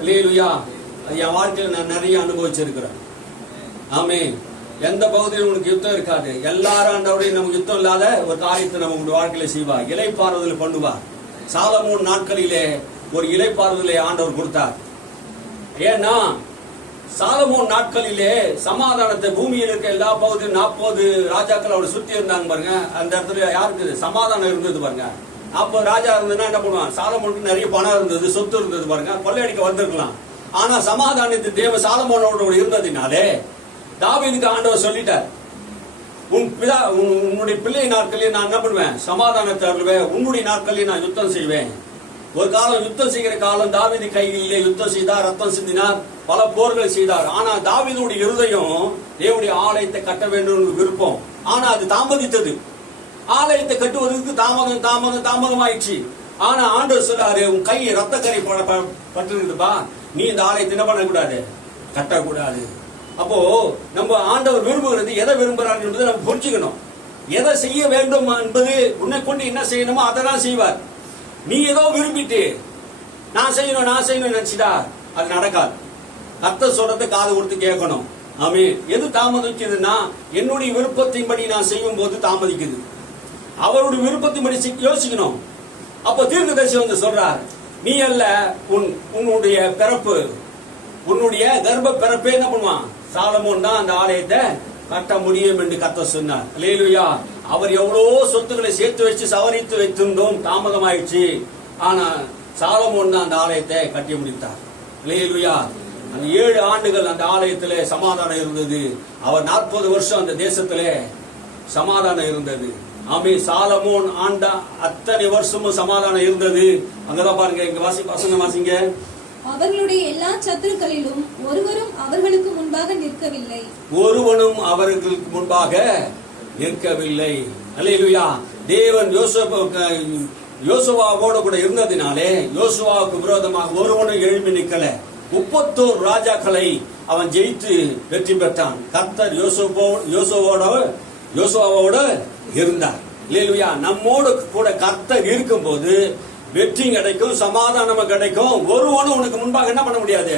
அல்லேலூயா. என் வாழ்க்கையில் நான் நிறைய அனுபவிச்சிருக்கிறேன். ஆமென். எந்த பகுதியிலும் உங்களுக்கு யுத்தம் இருக்காது. எல்லாரும் ஆண்டவருடைய நமக்கு யுத்தம் இல்லாத ஒரு காரியத்தை நம்ம உங்களுடைய வாழ்க்கையில செய்வார். இளைப்பாறுதல் பண்ணுவார். சாலமோன் நாட்களிலே ஒரு இளைப்பாறுதலை ஆண்டவர் கொடுத்தார். ஏன்னா சாலமோன் நாட்களிலே சமாதானத்தை, பூமியில் இருக்க எல்லா பகுதியும் 40 ராஜாக்கள் அவரை சுத்தி இருந்தாங்க பாருங்க. அந்த இடத்துல யாருக்கு சமாதானம் இருந்தது பாருங்க. 40 ராஜா இருந்ததுன்னா என்ன பண்ணுவான்? சாலமோனுக்கு நிறைய பணம் இருந்தது, சொத்து இருந்தது பாருங்க. கொள்ளையடிக்க வந்திருக்கலாம். ஆனா சமாதானத்து தேவ சாலமோனோட இருந்ததினாலே தாவீதுக்கு ஆண்டவர் சொல்லிட்டார், உன்னுடைய பிள்ளை நாட்களில் நான் என்ன பண்ணுவேன்? சமாதானத்தை அருள்வேன். உன்னுடைய நாட்களில் நான் யுத்தம் செய்வேன். ஒரு காலம் யுத்தம் செய்கிற காலம் தாவீது கையிலே யுத்தம் செய்தார், ரத்தம் சிந்தினார், பல போர்கள் செய்தார். ஆனா தாவீதுடைய இருதயம் தேவனுடைய ஆலயத்தை கட்ட வேண்டும் விருப்பம். ஆனா அது தாமதித்தது. ஆலயத்தை கட்டுவதற்கு தாமதமாயிடுச்சு. ஆனா ஆண்டவர் சொல்றாரு, உன் கை ரத்த கரை பட்டிருக்குதுப்பா, நீ இந்த ஆலயத்தை என்ன பண்ணக்கூடாது? கட்டக்கூடாது. அப்போ நம்ம ஆண்டவர் விரும்புகிறது எதை விரும்புகிறார் என்பதை நம்ம புரிஞ்சுக்கணும். எதை செய்ய வேண்டும் என்பது உன்னை கொண்டு என்ன செய்யணுமோ அதெல்லாம் செய்வார். நீ ஏதோ விரும்பிட்டு நான் செய்யணும் நினைச்சிட்டா அது நடக்காது. கர்த்தர் சொல்றதை காது கொடுத்து கேட்கணும். ஆமென். எது தாமதிக்குதுன்னா என்னுடைய விருப்பத்தின்படி நான் செய்யும் போது தாமதிக்குது. அவருடைய விருப்பத்தின்படி யோசிக்கணும். அப்ப தீர்க்கதரிசி வந்து சொல்றார், நீ அல்ல உன்னுடைய பிறப்பு, உன்னுடைய கர்ப்ப பிறப்பே என்ன பண்ணுவான்? சாலமோன் தான் அந்த ஆலயத்தை கட்ட முடியும் என்று கர்த்தர் சொன்னார். அல்லேலூயா. அவர் எவ்வளவோ சொத்துக்களை சேர்த்து வச்சு சவரித்து வைத்திருந்தோம், தாமதமாயிடுச்சு. ஆனா சாலமோன் தான் அந்த ஆலயத்தை கட்டி முடித்தார். அல்லேலூயா. அந்த 7 ஆண்டுகள் அந்த ஆலயத்திலே சமாதானம் இருந்தது. அவர் 40 வருஷம் அந்த தேசத்திலே சமாதானம் இருந்தது. ஆமென். சாலமோன் ஆண்ட அத்தனை வருஷமும் சமாதானம் இருந்தது. அங்கதான் பாருங்க, இங்க வாசிங்க. அவர்களுடைய எல்லா சத்துருக்களிலும் ஒருவரும் அவர்களுக்கு முன்பாக நிற்கவில்லை. ஒருவனும் அவர்களுக்கு முன்பாக நிற்கவில்லை. அல்லேலூயா. தேவன் யோசுவாவோடு கூட இருந்ததினாலே யோசுவாவுக்கு விரோதமாக ஒருவனும் எழும்பி நிற்கல. 31 ராஜாக்களை அவன் ஜெயித்து வெற்றி பெற்றான். கர்த்தர் யோசுவாவோட இருந்தார். அல்லேலூயா. நம்மோடு கூட கர்த்தர் இருக்கும் போது வெற்றி கிடைக்கும், சமாதானம் கிடைக்கும். ஒருவனும் உனக்கு முன்பாக என்ன பண்ண முடியாது?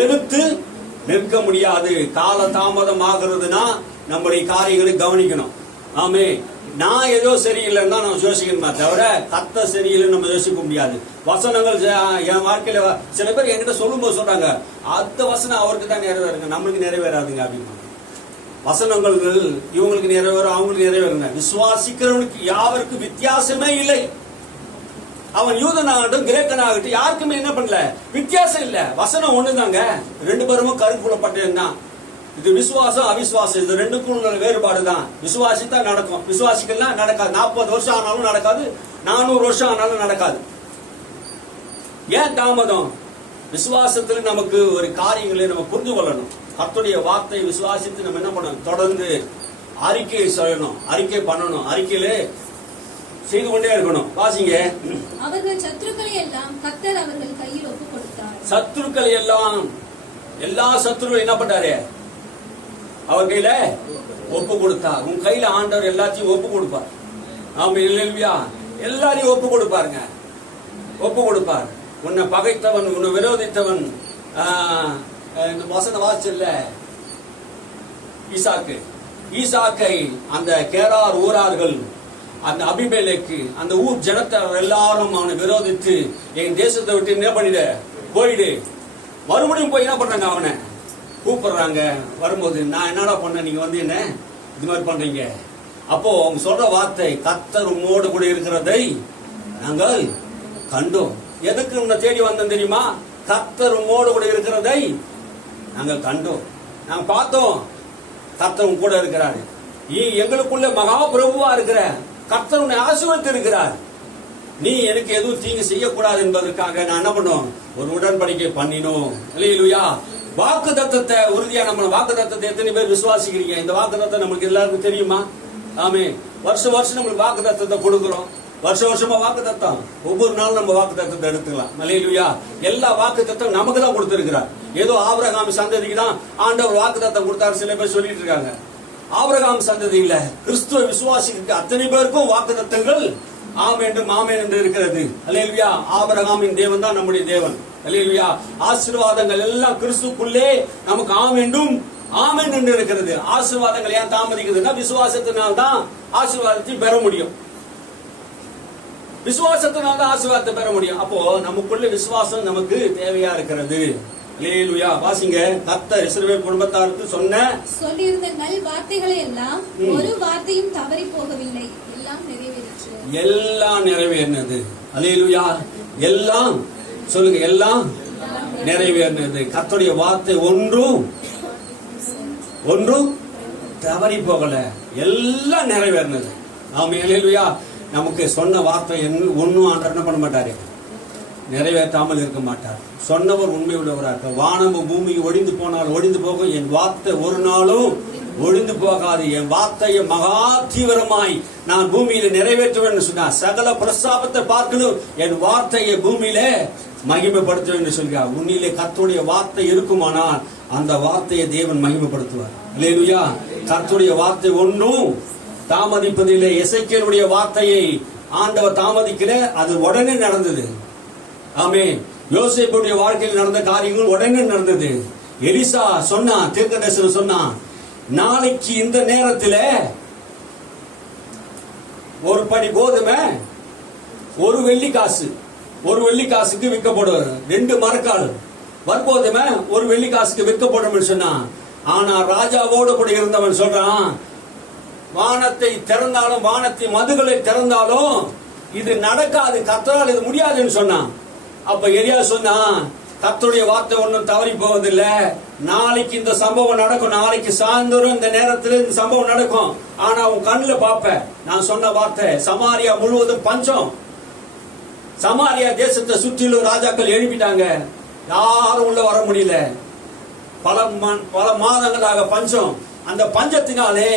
எதிர்த்து நிற்க முடியாது. கால தாமதம் ஆகிறதுனா நம்முடைய காரியங்களை கவனிக்கணும். ஆமே. நான் ஏதோ சரியில்லைன்னா நம்ம யோசிக்கணுமா தவிர கர்த்தர் சரியில்லைன்னு நம்ம யோசிக்க முடியாது. வசனங்கள் என் வாழ்க்கையில சில பேர் என்கிட்ட சொல்லும் போது சொல்றாங்க, அந்த வசனம் அவருக்கு தான் நிறைவேறுங்க, நம்மளுக்கு நிறைவேறாதுங்க அப்படின்னு. வசனங்கள் இவங்களுக்கு நிறைவேறும், அவங்களுக்கு நிறைவேறுங்க. விசுவாசிக்கிறவனுக்கு யாருக்கு வித்தியாசமே இல்லை. அவன் யூதனாகட்டும் கிரேக்கனாகட்டும் யாருக்குமே என்ன பண்ணல, வித்தியாசம் இல்ல. வசனம் ஒண்ணுதாங்க. 2 பேரும் கருப்புலப்பட்டதுன்னா இது விசுவாசம் அவிசுவாசம், இது 2க்கும் உள்ள வேறுபாடு தான். விசுவாசித்தா நடக்கும், விசுவாசிக்கலாம் நடக்காது. 40 வருஷம் ஆனாலும் நடக்காது, 400 வருஷம் ஆனாலும் நடக்காது. ஏன் தாமதம்? விசுவாசத்துல நமக்கு ஒரு காரியங்களை நம்ம புரிந்து கொள்ளணும். கர்த்தருடைய வார்த்தை விசுவாசித்து நம்ம என்ன பண்ணணும்? தொடர்ந்து அறிக்கை சொல்லணும், அறிக்கை பண்ணணும், அறிக்கையிலே செய்து கொண்டே இருக்கணும். வாசிங்க. அவர்கள் சத்துருக்களை எல்லாம் கர்த்தர் அவர்கள் கையில் ஒப்பு கொடுத்தார். சத்துருக்களை எல்லாம், எல்லா சத்துருவும் என்ன பண்ணாரு? அவர் கையில ஒப்பு கொடுத்தார். உன் கையில ஆண்டவர் எல்லாத்தையும் ஒப்பு கொடுப்பார். ஆமா இல்லையா? எல்லாரையும் ஒப்பு கொடுப்பாருங்க, ஒப்பு கொடுப்பார். உன்னை பகைத்தவன், உன்னை விரோதித்தவன், இந்த வசன வாசிச்சல்ல ஈசாக்கை அந்த கேரார் ஊரார்கள், அந்த அபிமெலேக்கு, அந்த ஊர் ஜனத்தார் எல்லாரும் அவனை விரோதித்து என் தேசத்தை விட்டு என்ன பண்ணிடு, போயிடு. மறுபடியும் போய் என்ன பண்றாங்க? அவனை கூப்பிடுறாங்க. வரும்போது நான் என்னடா பண்ண, நீங்க வந்து என்ன இது மாதிரி பண்றீங்க? அப்போ அவங்க சொல்ற வார்த்தை, கர்த்தர் உன்னோடு கூட இருக்கிறதை நாங்கள் கண்டோம். எதுக்கு உன்னை தேடி வந்தோம் தெரியுமா? கர்த்தர் உன்னோடு கூட இருக்கிறதை நாங்கள் கண்டோம், நாங்க பார்த்தோம். கர்த்தர் கூட இருக்கிறாரு. எங்களுக்குள்ள மகா பிரபுவா இருக்கிற கர்த்தர் உன்னை ஆசீர்வதித்து இருக்கிறார். நீ எனக்கு எதுவும் தீங்கு செய்யக்கூடாது என்பதற்காக நான் என்ன பண்ணோம்? ஒரு உடன்படிக்கை பண்ணினோம். இல்லையா? வாக்கு தத்தத்தை உறுதியா, நம்ம வாக்கு தத்தத்தை எத்தனை பேர் விசுவாசிக்கிறீங்க? இந்த வாக்கு தத்தம் நம்மளுக்கு எல்லாருக்கும் தெரியுமா? ஆமே. வருஷம் நம்மளுக்கு வாக்கு தத்தத்தை கொடுக்கிறோம். வருஷமா வாக்குத்தத்தம், ஒவ்வொரு நாளும் நம்ம வாக்குத்தத்தத்தை எடுத்துக்கலாம். அல்லேலூயா. எல்லா வாக்குத்தத்தம் நமக்கு தான் கொடுத்திருக்கிறார். ஏதோ ஆபிரகாம் சந்ததிக்கு தான் ஆண்டவர் வாக்குத்தத்தம் கொடுத்தாரு சில பேர் சொல்லிட்டு இருக்காங்க. ஆபிரகாம் சந்ததியில கிறிஸ்துவ விசுவாசிக்கு அத்தனை பேருக்கும் வாக்குத்தத்தங்கள் ஆமென் என்று இருக்கிறது. அல்லேலூயா. ஆபிரகாமின் தேவன் தான் நம்முடைய தேவன். அல்லேலூயா. ஆசீர்வாதங்கள் எல்லாம் கிறிஸ்துக்குள்ளே நமக்கு ஆமென் என்று இருக்கிறது. ஆசீர்வாதங்கள் ஏன் தாமதிக்குதுன்னா விசுவாசத்தினால் தான் ஆசீர்வாதத்தை பெற முடியும். விசுவாசத்தினால் தான் ஆசீர்வாதத்தை பெற முடியும். அப்போ நமக்குள்ள விசுவாசம் நமக்கு தேவையா இருக்கிறது. அல்லேலூயா. வாசிங்க. கர்த்தர் இஸ்ரவேல் குடும்பத்தாருக்கு சொல்லியிருந்த நல் வார்த்தைகளை எல்லாம் ஒரு வார்த்தையும் தவறி போகவில்லை, எல்லாம் நிறைவேறிற்று. எல்லாம் நிறைவேறினது. அல்லேலூயா. எல்லாம் சொல்லுங்க, எல்லாம் நிறைவேறினது. கர்த்தருடைய வார்த்தை ஒன்றும் தவறி போகல, எல்லாம் நிறைவேறினது. ஆமென். அல்லேலூயா. நமக்கு சொன்ன வார்த்தை ஒன்னும் ஆண்டவர் என்ன பண்ண மாட்டாரு, நிறைவேற்றாமல் இருக்க மாட்டார். சொன்னவர் உண்மை உள்ளவராக. வானமும் பூமி ஒழிந்து போனால் ஒழிந்து போகும், என் வார்த்தை ஒரு நாளும் ஒழிந்து போகாது. என் வார்த்தையை மகா தீவிரமாய் நான் பூமியில நிறைவேற்றுவேன் சொன்னார். சகல பிரஸ்தாபத்தை பார்க்கணும், என் வார்த்தையை பூமியில மகிமைப்படுத்துவேன் சொல்கிறார். உன்னிலே கர்த்தருடைய வார்த்தை இருக்குமானால் அந்த வார்த்தையை தேவன் மகிமைப்படுத்துவார். அல்லேலூயா. கர்த்தருடைய வார்த்தை ஒன்றும் தாமதிப்பதில்லை. எசேக்கியேலுடைய வார்த்தையை ஆண்டவர் தாமதிக்கல, அது உடனே நடந்தது. ஆமென். யோசேப்புடைய வாழ்க்கையில் நடந்த காரியங்கள் உடனே நடந்தது. எலிசா சொன்னான், தீர்க்கதரிசனம் சொன்னான், நாளைக்கு இந்த நேரத்தில் ஒரு படி கோதுமை ஒரு வெள்ளிக்காசுக்கு விற்கப்படுவார். 2 மரக்கால் வர்க்கோதுமை ஒரு வெள்ளிக்காசுக்கு விற்கப்படும் சொன்னான். ஆனா ராஜாவோடு கூட இருந்தவன் சொல்றான், வானத்தை திறந்தாலும் வானத்தை மதுகளை திறந்தாலும் இது நடக்காது, கர்த்தரால் இது முடியாதுன்னு சொன்னான். அப்ப எலியா சொன்னா, கர்த்தருடைய வார்த்தை ஒன்றும் தவறி போவதில்லை, நாளைக்கு இந்த சம்பவம் நடக்கும், நாளைக்கு சாயந்தரம் இந்த நேரத்தில் இந்த சம்பவம் நடக்கும். ஆனா உன் கண்ணுல பாப்ப நான் சொன்ன வார்த்தை. சமாரியா முழுவதும் பஞ்சம். சமாரியா தேசத்தை சுற்றிலும் ராஜாக்கள் எழுப்பிட்டாங்க, யாரும் உள்ள வர முடியல. பல மாதங்களாக பஞ்சம். அந்த பஞ்சத்தினாலே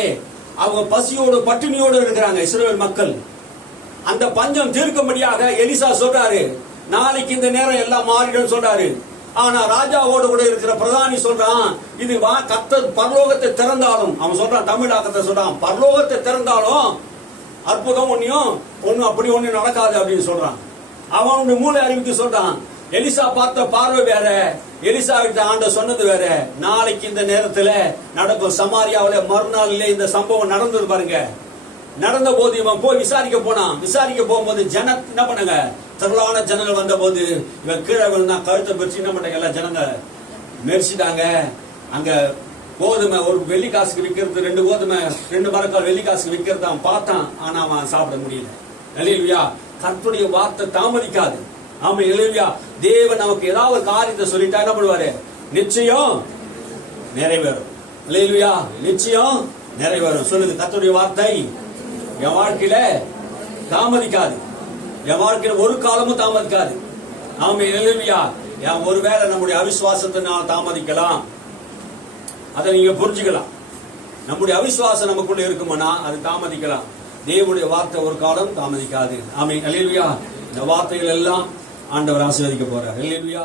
அவங்க பசியோடு பட்டினியோடு இருக்கிறாங்க இஸ்ரவேல் மக்கள். அந்த பஞ்சம் தீர்க்கும்படியாக எலிசா சொல்றாரு, நாளைக்கு இந்த நேரம் எல்லாம் மாறிடும் சொல்றாரு. ஆனா ராஜாவோடு கூட இருக்கிற பிரதானி சொல்றான், இது கர்த்தர் பரலோகத்தை திறந்தாலும், அவன் சொல்றான் தமிழாக்கத்தை சொல்றான், பரலோகத்தை திறந்தாலும் அற்புதம் ஒன்னும் அப்படி ஒண்ணு நடக்காது அப்படின்னு சொல்றான். அவனுடைய மூளை அறிவிக்கு சொல்றான். எலிசா பார்த்த பார்வை வேற, எலிசா கிட்ட ஆண்டவர் சொன்னது வேற. நாளைக்கு இந்த நேரத்துல நடக்கும். சமாரியாவில மறுநாளிலே இந்த சம்பவம் நடந்தது பாருங்க. நடந்த போது இவன் போய் விசாரிக்க போனான். விசாரிக்க போகும்போது என்ன பண்ணுங்க, திரளான ஜனங்கள் வந்த போது இவன் கீழே விழுந்தா, கழுத்தை பிரிச்சு என்ன பண்ணாங்க, எல்லா ஜனங்க மெரிச்சிட்டாங்க. அங்க கோதுமை ஒரு வெள்ளிக்காசுக்கு விற்கிறது, 2 கோதுமை 2 மரக்கால் வெள்ளிக்காசுக்கு விற்கிறது அவன் பார்த்தான். ஆனா அவன் சாப்பிட முடியல. அல்லேலூயா. கர்த்தருடைய வார்த்தை தாமதிக்காது. ஆமா. அல்லேலூயா. தேவன் நமக்கு ஏதாவது காரியத்தை சொல்லிட்டா என்ன பண்ணுவாரு, நிச்சயம் நிறைவேறும். அல்லேலூயா. நிச்சயம் நிறைவேறும். சொல்லுங்க, கர்த்தருடைய வார்த்தை என் வாழ்க்கையில தாமதிக்காது, என் வாழ்க்கையில ஒரு காலமும் தாமதிக்காது. ஆமா. அல்லேலூயா. ஒருவேளை நம்முடைய அவிசுவாசத்தை நான் தாமதிக்கலாம், அதை நீங்க புரிஞ்சுக்கலாம். நம்முடைய அவிசுவாசம் நமக்குள்ள இருக்குமானா அது தாமதிக்கலாம். தேவனுடைய வார்த்தை ஒரு காலம் தாமதிக்காது. ஆமென். அல்லேலூயா. இந்த வார்த்தைகள் எல்லாம் ஆண்டவர் ஆசீர்வதிக்க போறார். அல்லேலூயா.